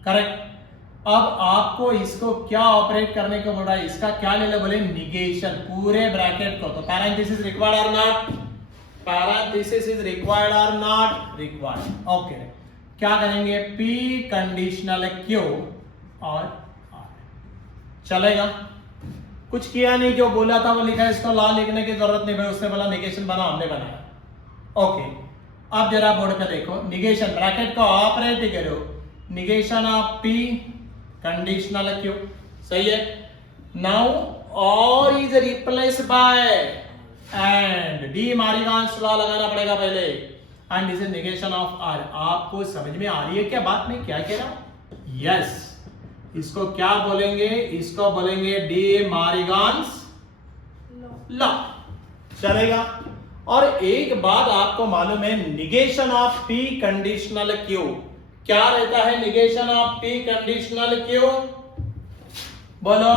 correct. अब आपको इसको क्या ऑपरेट करने को बोल रहा है, इसका क्या ले लो बोले, निगेशन, पूरे ब्रैकेट को। तो पैरेंथेसिस रिक्वायर्ड और नॉट, पैरेंथेसिस इज रिक्वायर्ड और नॉट रिक्वायर्ड, ओके। क्या करेंगे, पी कंडीशनल क्यू और आर, चलेगा। कुछ किया नहीं, जो बोला था वो लिखा, इसको ला लिखने की जरूरत नहीं भाई, उसने बोला निगेशन बना, हमने बनाया, ओके। अब जरा बोर्ड पे देखो, निगेशन ब्रैकेट को ऑपरेट करो, negation of P conditional Q, सही है। Now or is replace by and, De Morgan's law लगाना पड़ेगा पहले, and this is negation of R. आपको समझ में आ रही है क्या बात में क्या कह रहा हूं, यस। इसको क्या बोलेंगे, इसको बोलेंगे डी मारिगान्स लॉ, चलेगा। और एक बात आपको मालूम है, negation of P conditional Q क्या रहता है, negation of P conditional Q, बोलो।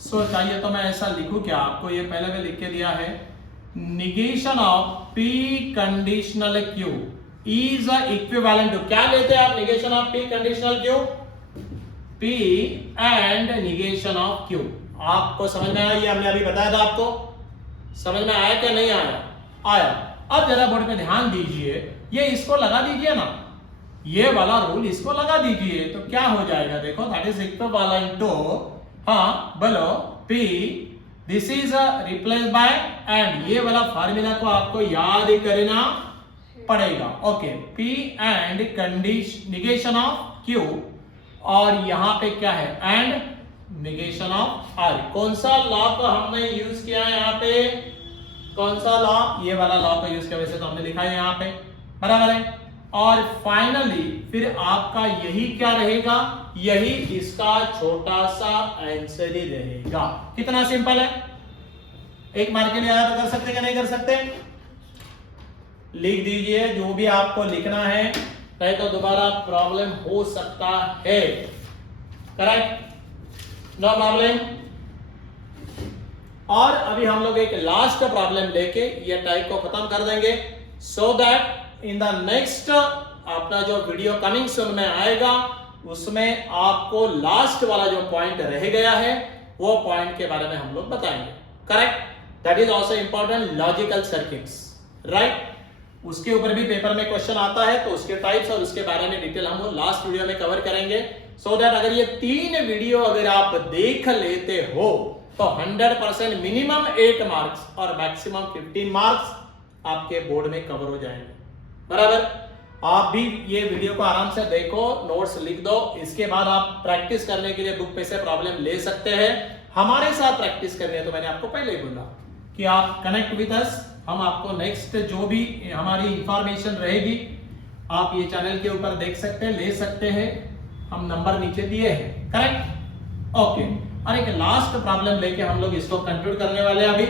सो चाहिए तो मैं ऐसा लिखूं क्या, आपको ये पहले में लिख के दिया है, negation of P conditional Q is equivalent to, क्या लेते हैं आप, negation of P conditional Q, P and negation of Q. आपको समझ में आया, ये हमने अभी बताया था, आपको समझ में आया क्या नहीं आया, आया। अब जरा बोर्ड पे ध्यान दीजिए, ये इसको लगा दीजिए ना, ये वाला रूल इसको लगा दीजिए, तो क्या हो जाएगा, देखो, दैट इज इक्विवेलेंट टू, हाँ बोलो, P this is replace by and, ये वाला फार्मूला को आपको याद करना पड़ेगा, okay. P and condition negation of Q, और यहां पे क्या है, एंड निगेशन ऑफ आर। कौन सा लॉ को हमने यूज किया है यहाँ पे, कौन सा लॉ, ये वाला लॉ को यूज किया, वैसे तो हमने लिखा है यहाँ पे, बराबर है। और फाइनली फिर आपका यही क्या रहेगा, यही इसका छोटा सा आंसर ही रहेगा। कितना सिंपल है, एक मार्क के लिए आया तो कर सकते क्या नहीं कर सकते, लिख दीजिए जो भी आपको लिखना है, नहीं तो दोबारा प्रॉब्लम हो सकता है, करेक्ट, नो प्रॉब्लम। और अभी हम लोग एक लास्ट प्रॉब्लम लेके ये टाइप को खत्म कर देंगे, so that in the next अपना जो वीडियो कमिंग सून में आएगा, उसमें आपको लास्ट वाला जो पॉइंट रह गया है वो पॉइंट के बारे में हम लोग बताएंगे, correct. That is also important, logical circuits, right. उसके ऊपर भी पेपर में क्वेश्चन आता है, तो उसके टाइप्स और उसके बारे में डिटेल हम लोग लास्ट वीडियो में कवर करेंगे, सो दैट अगर ये 3 वीडियो अगर आप देख लेते हो तो 100% मिनिमम 8 मार्क्स और मैक्सिमम 15 मार्क्स आपके बोर्ड में कवर हो जाएंगे, बराबर। आप भी ये वीडियो को आराम से देखो, नोट्स लिख दो, इसके बाद आप प्रैक्टिस करने के लिए बुक पे से प्रॉब्लम ले सकते हैं। हमारे साथ प्रैक्टिस करनी है तो मैंने आपको पहले ही बोला कि आप कनेक्ट विद अस, हम आपको नेक्स्ट जो भी हमारी इंफॉर्मेशन रहेगी आप ये चैनल के ऊपर देख सकते हैं, ले सकते हैं, हम नंबर नीचे दिए हैं, करेक्ट, ओके। और एक लास्ट प्रॉब्लम लेके हम लोग इसको कंक्लूड करने वाले हैं। अभी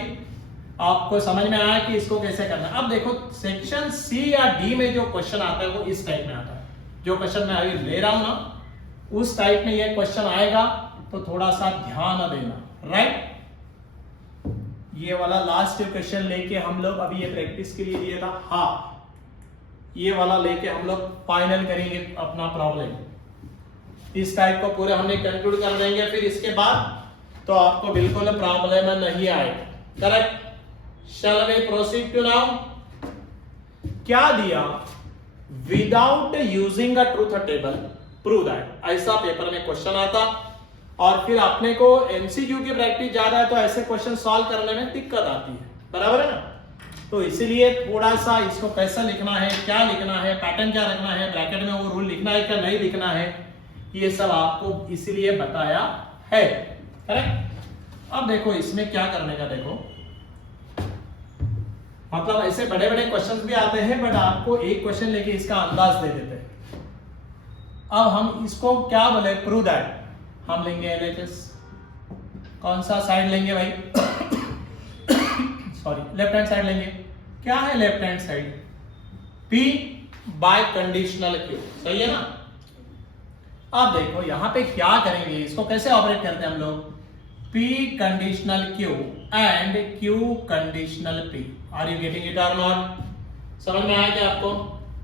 आपको समझ में आया कि इसको कैसे करना है। अब देखो सेक्शन सी या डी में जो क्वेश्चन आता है वो इस टाइप में आता है, जो क्वेश्चन मैं अभी ले रहा हूं ना उस टाइप में ये क्वेश्चन आएगा, तो थोड़ा सा ध्यान देना, राइट। ये वाला लास्ट क्वेश्चन लेके हम लोग अभी ये प्रैक्टिस के लिए दिया था, हाँ, ये वाला लेके हम लोग फाइनल करेंगे अपना प्रॉब्लम, इस टाइप को पूरे हमने कंक्लूड कर देंगे, फिर इसके बाद तो आपको बिल्कुल प्रॉब्लम नहीं आएगा, correct. Shall we proceed to now? क्या दिया, without using a truth table prove that, ऐसा पेपर में क्वेश्चन आता, और फिर अपने को एमसीक्यू की प्रैक्टिस ज्यादा है तो ऐसे क्वेश्चन सॉल्व करने में दिक्कत आती है, बराबर है ना। तो इसीलिए थोड़ा सा इसको कैसा लिखना है, क्या लिखना है, पैटर्न क्या रखना है, ब्रैकेट में वो रूल लिखना है क्या नहीं लिखना है, ये सब आपको इसीलिए बताया है, करेक्ट। अब देखो इसमें क्या करने का, देखो मतलब ऐसे बड़े बड़े क्वेश्चंस भी आते हैं, बट आपको एक क्वेश्चन लेके इसका अंदाज दे देते हैं। अब हम इसको क्या बोले, प्रूव दैट, हम लेंगे एलएचएस, कौन सा साइड लेंगे भाई सॉरी लेफ्ट हैंड साइड लेंगे। क्या है left hand side, P bye conditional Q, सही है ना। अब देखो यहां पे क्या करेंगे, इसको कैसे ऑपरेट करते हैं हम लोग, P conditional Q and Q conditional P। Are you getting it और नॉट? समझ में आया क्या आपको?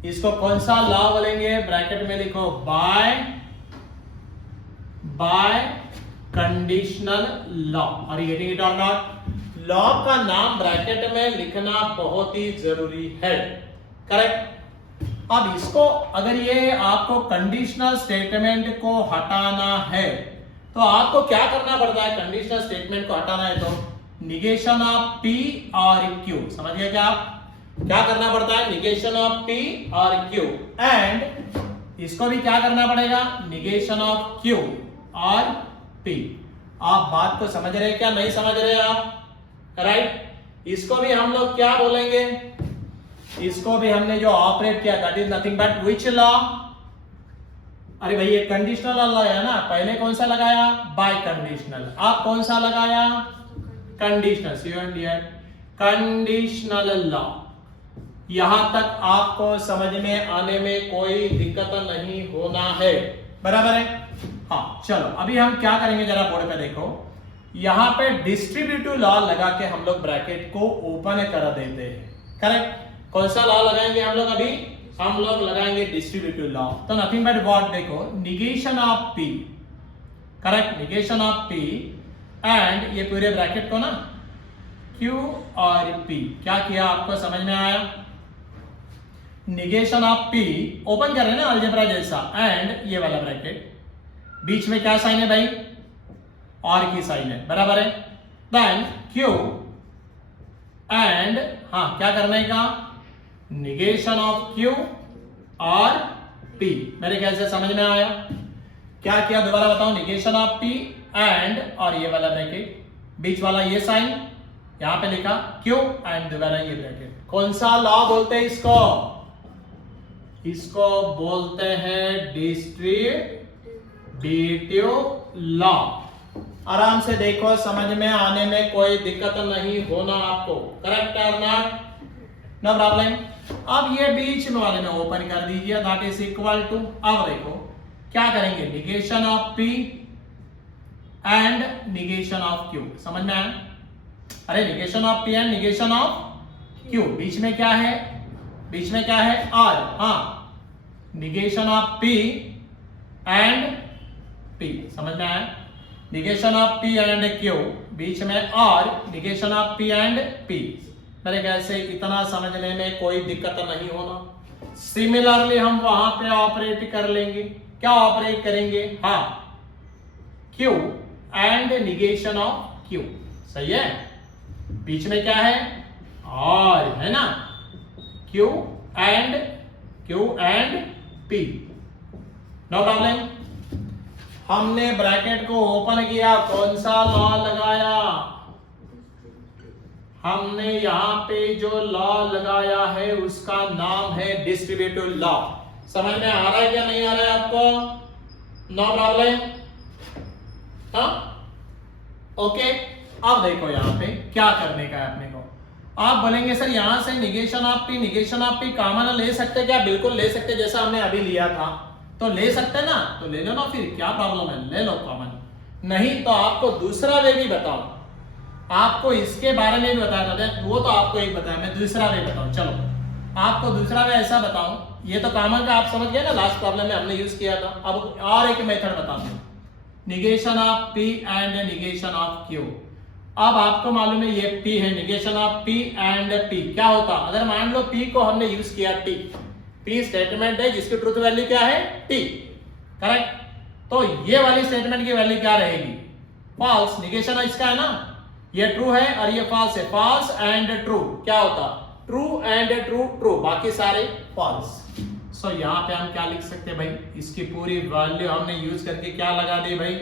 इसको कौन सा लॉ बोलेंगे, ब्रैकेट में लिखो by conditional law. Are you getting it और नॉट? लॉ का नाम ब्रैकेट में लिखना बहुत ही जरूरी है, करेक्ट। अब इसको अगर ये आपको कंडीशनल स्टेटमेंट को हटाना है तो आपको क्या करना पड़ता है, कंडीशनल स्टेटमेंट को हटाना है तो निगेशन ऑफ P और Q। समझ गए क्या आप? क्या करना पड़ता है, निगेशन ऑफ P और Q एंड इसको भी क्या करना पड़ेगा, निगेशन ऑफ Q और P। आप बात को समझ रहे हैं क्या, नहीं समझ रहे आप? राइट। इसको भी हम लोग क्या बोलेंगे, इसको भी हमने जो ऑपरेट किया that is nothing but which law. अरे भाई ये कंडीशनल लॉ लगाया ना, पहले कौन सा लगाया, बाय कंडीशनल, आप कौन सा लगाया, कंडीशनल, कंडीशनल लॉ। यहां तक आपको समझ में आने में कोई दिक्कत नहीं होना है, बराबर है। हाँ चलो अभी हम क्या करेंगे, जरा बोर्ड पे देखो, यहां पे डिस्ट्रीब्यूटिव लॉ लगा के हम लोग ब्रैकेट को ओपन कर देते हैं, करेक्ट। कौन सा लॉ लगाएंगे हम लोग, अभी हम लोग लगाएंगे डिस्ट्रीब्यूटिव लॉ। तो नथिंग बट व्हाट, देखो negation of P, correct, negation of P and ये पूरे ब्रैकेट को ना Q और P, क्या किया आपको समझ में आया, निगेशन ऑफ P ओपन कर रहे हैं ना अलजेब्रा जैसा, एंड ये वाला ब्रैकेट बीच में क्या साइन है भाई, और की साइन है, बराबर है। देन Q एंड हाँ क्या करने का, निगेशन ऑफ Q और P। मेरे ख्याल से समझ में आया। क्या किया दोबारा बताओ, निगेशन ऑफ P एंड और ये वाला ब्रैकेट, बीच वाला ये साइन, यहां पे लिखा Q एंड दोबारा ये ब्रैकेट। कौन सा लॉ बोलते हैं इसको, इसको बोलते हैं डिस्ट्रीब्यूटिव लॉ। आराम से देखो, समझ में आने में कोई दिक्कत नहीं होना आपको, करेक्ट और नॉट, नो प्रॉब्लम। अब ये बीच में वाले में ओपन कर दीजिए, दैट इज इक्वल टू, अब देखो क्या करेंगे, negation of P and negation of Q। समझ में आया? अरे negation of P and negation of Q, बीच में क्या है, बीच में क्या है, R। हाँ, negation of P and P, समझ में आया? Negation of P and Q, बीच में R, negation of P and P। मेरे ख्याल से इतना समझने में कोई दिक्कत नहीं होना। सिमिलरली हम वहां पे ऑपरेट कर लेंगे, क्या ऑपरेट करेंगे, हाँ, Q and negation of Q, सही है। बीच में क्या है, R है ना, Q and P, no problem. हमने ब्रैकेट को ओपन किया, कौन सा लॉ लगाया, हमने यहां पे जो लॉ लगाया है उसका नाम है डिस्ट्रीब्यूटिव लॉ। समझ में आ रहा है क्या, नहीं आ रहा है आपको, नो प्रॉब्लम, हाँ ओके। अब देखो यहां पे क्या करने का है अपने को, आप बोलेंगे सर यहां से निगेशन ऑफ P कॉमन ले सकते क्या, बिल्कुल ले सकते, जैसा हमने अभी लिया था तो ले सकते ना, तो ले लो ना, फिर क्या प्रॉब्लम है, ले लो कॉमन। नहीं तो आपको दूसरा वे भी बताओ, आपको इसके बारे में भी बताया था, वो तो आपको एक बताया, मैं दूसरा वे बताऊं। चलो आपको दूसरा वे ऐसा बताऊं, ये तो कॉमन का आप समझ गए ना, लास्ट प्रॉब्लम में हमने यूज किया था। अब और एक मेथड बताता हूं, negation of P and negation of Q। अब आपको मालूम है ये P है, negation of P and P क्या होता, अगर मान लो P को हमने यूज किया P स्टेटमेंट है जिसकी ट्रूथ वैल्यू क्या है, T, करेक्ट। तो ये वाली स्टेटमेंट की वैल्यू क्या रहेगी, फॉल्स। निगेशन इसका है ना, ये ट्रू है और ये फॉल्स है, फॉल्स एंड ट्रू क्या होता, ट्रू एंड ट्रू, बाकी सारे फॉल्स। सो यहाँ पे हम क्या लिख सकते हैं भाई, इसकी पूरी वैल्यू हमने यूज करके क्या लगा दी भाई,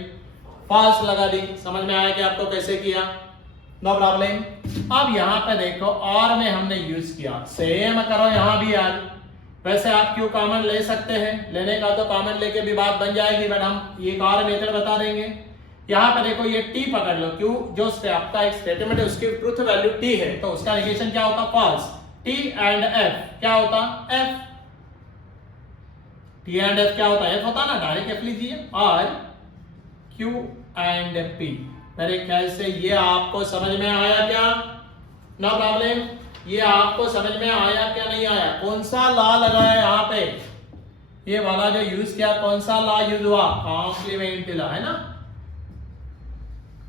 फॉल्स लगा दी। समझ में आया कि आपको कैसे किया, नो प्रॉब्लम। अब यहाँ पे देखो और में हमने यूज किया, सेम करो यहाँ भी यार। वैसे आप क्यों कॉमन ले सकते हैं, लेने का तो कॉमन लेके भी बात बन जाएगी, बट हम एक और मेथड बता देंगे। यहाँ पे देखो ये T पकड़ लो, क्यों, जो आपका एक स्टेटमेंट है उसकी ट्रूथ वैल्यू T है, तो उसका निगेशन क्या होता, फॉल्स। T एंड F क्या होता, F, टी एंड एफ क्या होता है, एफ होता है ना, डायरेक्ट एफ लीजिए, और क्यू एंड पी। मेरे ख्याल से ये आपको समझ में आया क्या? No problem. ये आपको समझ में आया क्या नहीं आया? कौन सा लॉ लगाया यहाँ पे? ये वाला जो यूज किया, कौन सा लॉ यूज हुआ? कॉम्प्लीमेंट लॉ, है ना?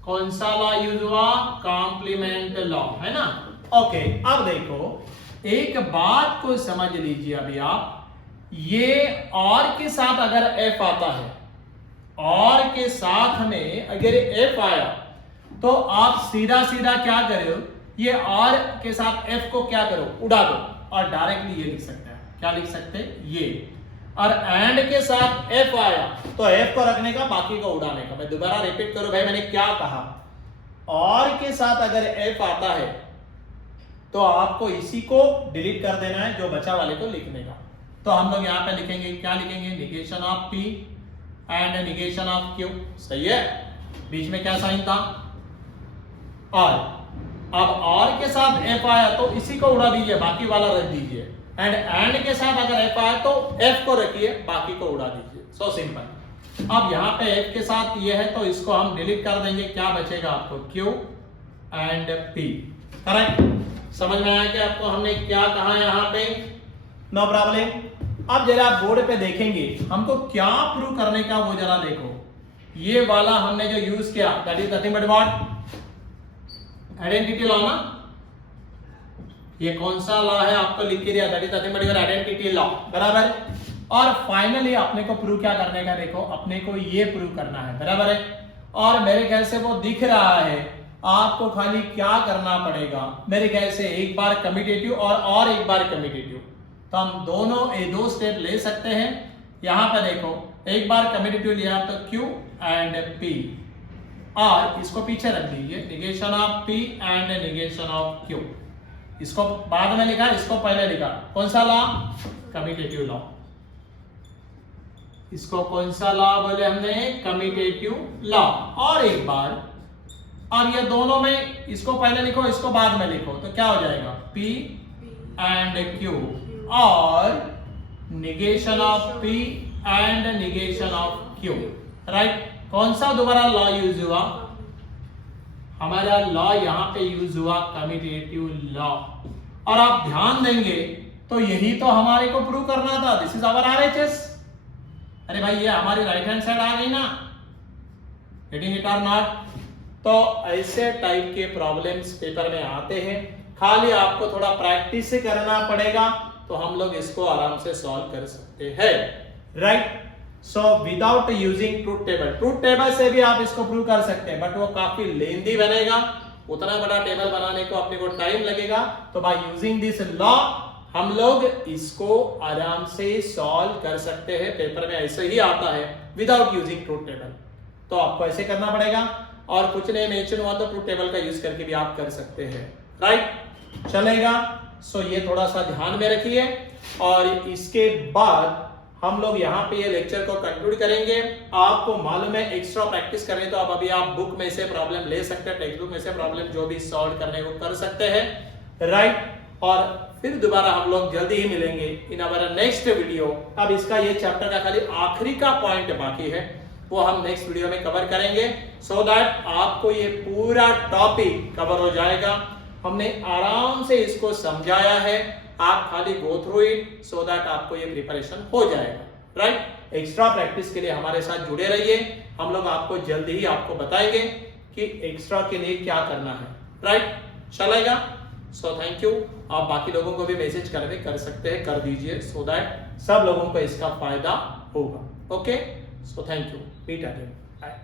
कौन सा लॉ यूज हुआ? कॉम्प्लीमेंट लॉ, है ना? ओके, अब देखो एक बात को समझ लीजिए अभी आप, ये और के साथ अगर एफ आता है, और के साथ में अगर एफ आया, तो आप सीधा सीधा क्या करो, ये और के साथ एफ को क्या करो, उड़ा दो, और डायरेक्टली ये लिख सकते हैं, क्या लिख सकते हैं, ये। और एंड के साथ एफ आया तो एफ को रखने का, बाकी को उड़ाने का। मैं दोबारा रिपीट करूं भाई, मैंने क्या कहा, और के साथ अगर एफ आता है तो आपको इसी को डिलीट कर देना है, जो बचा वाले को लिखने का। तो हम लोग यहाँ पे लिखेंगे, क्या लिखेंगे, negation of P and negation of Q. सही है, बीच में क्या साइन था, और। अब और के साथ एफ आया तो इसी को उड़ा दीजिए, बाकी वाला रख दीजिए। एंड के साथ अगर एफ आया तो एफ को रखिए, बाकी को उड़ा दीजिए। So simple. अब यहाँ पे एफ के साथ ये है तो इसको हम डिलीट कर देंगे, क्या बचेगा आपको, क्यू एंड पी। करेक्ट? समझ में आया कि आपको हमने क्या कहा यहाँ पे? No problem. अब जरा आप बोर्ड पे देखेंगे, हमको क्या प्रूव करने का, वो जरा देखो। ये वाला हमने जो यूज किया, that is nothing but what, identity law ना। ये कौन सा लॉ है आपको लिख के दिया, that is nothing but your identity law, बराबर। और फाइनली अपने को प्रूव क्या करने का, देखो अपने को ये प्रूव करना है, बराबर है। और मेरे ख्याल से वो दिख रहा है, आपको खाली क्या करना पड़ेगा, मेरे ख्याल से एक बार कम्यूटेटिव और एक बार कम्यूटेटिव। तो हम दोनों ये दो स्टेप ले सकते हैं। यहां पर देखो, एक बार कम्यूटेटिव लिया तो Q एंड P, और इसको पीछे रख दीजिए, negation of P and negation of Q। इसको बाद में लिखा, इसको पहले लिखा। कौन सा लॉ? Commutative law. इसको कौन सा लॉ बोले हमने? Commutative law. और एक बार, और ये दोनों में इसको पहले लिखो, इसको बाद में लिखो, तो क्या हो जाएगा, P एंड Q और negation of P and negation of Q। Right? कौन सा दोबारा लॉ यूज हुआ? हमारा लॉ यहाँ पे यूज हुआ कम्यूटेटिव लॉ। और आप ध्यान देंगे तो यही तो हमारे को प्रूव करना था, दिस इज आवर RHS। अरे भाई ये हमारी राइट हैंड साइड आ गई ना, गेटिंग इट और नॉट? तो ऐसे टाइप के प्रॉब्लम्स पेपर में आते हैं, खाली आपको थोड़ा प्रैक्टिस से करना पड़ेगा, तो हम लोग इसको आराम से सॉल्व कर सकते हैं। Right? So without using truth table, truth table से भी आप इसको प्रूव कर सकते हैं, बट वो काफी लेंदी बनेगा, उतना बड़ा टेबल बनाने को अपने को टाइम लगेगा। तो बाय यूजिंग दिस लॉ हम लोग इसको आराम से सॉल्व कर सकते हैं, पेपर में ऐसे ही आता है विदाउट यूजिंग ट्रूथ टेबल। तो आपको ऐसे करना पड़ेगा, और कुछ नहीं मेंशन हुआ तो ट्रूथ टेबल का यूज करके भी आप कर सकते हैं। राइट? चलेगा? सो ये थोड़ा सा ध्यान में रखिए, और इसके बाद हम लोग यहाँ पे ये लेक्चर को कंक्लूड करेंगे। आपको मालूम है एक्स्ट्रा प्रैक्टिस करें तो अभी आप बुक में से प्रॉब्लम ले सकते हैं, टेक्स्ट बुक में से प्रॉब्लम जो भी सॉल्व करने को कर सकते हैं। राइट? और फिर दोबारा हम लोग जल्दी ही मिलेंगे इन अवर नेक्स्ट वीडियो। अब इसका ये चैप्टर का खाली आखिरी का पॉइंट बाकी है, वो हम नेक्स्ट वीडियो में कवर करेंगे, सो दैट आपको ये पूरा टॉपिक कवर हो जाएगा। हमने आराम से इसको समझाया है, आप खाली गो थ्रू इट, सो दैट आपको ये प्रिपरेशन हो जाएगा। राइट? एक्स्ट्रा प्रैक्टिस के लिए हमारे साथ जुड़े रहिए, हम लोग आपको जल्दी ही आपको बताएंगे कि एक्स्ट्रा के लिए क्या करना है। राइट? चलेगा? सो थैंक यू। आप बाकी लोगों को भी मैसेज कर सकते हैं, कर दीजिए, सो दैट सब लोगों को इसका फायदा होगा। Okay? So thank you. Meet again. Bye.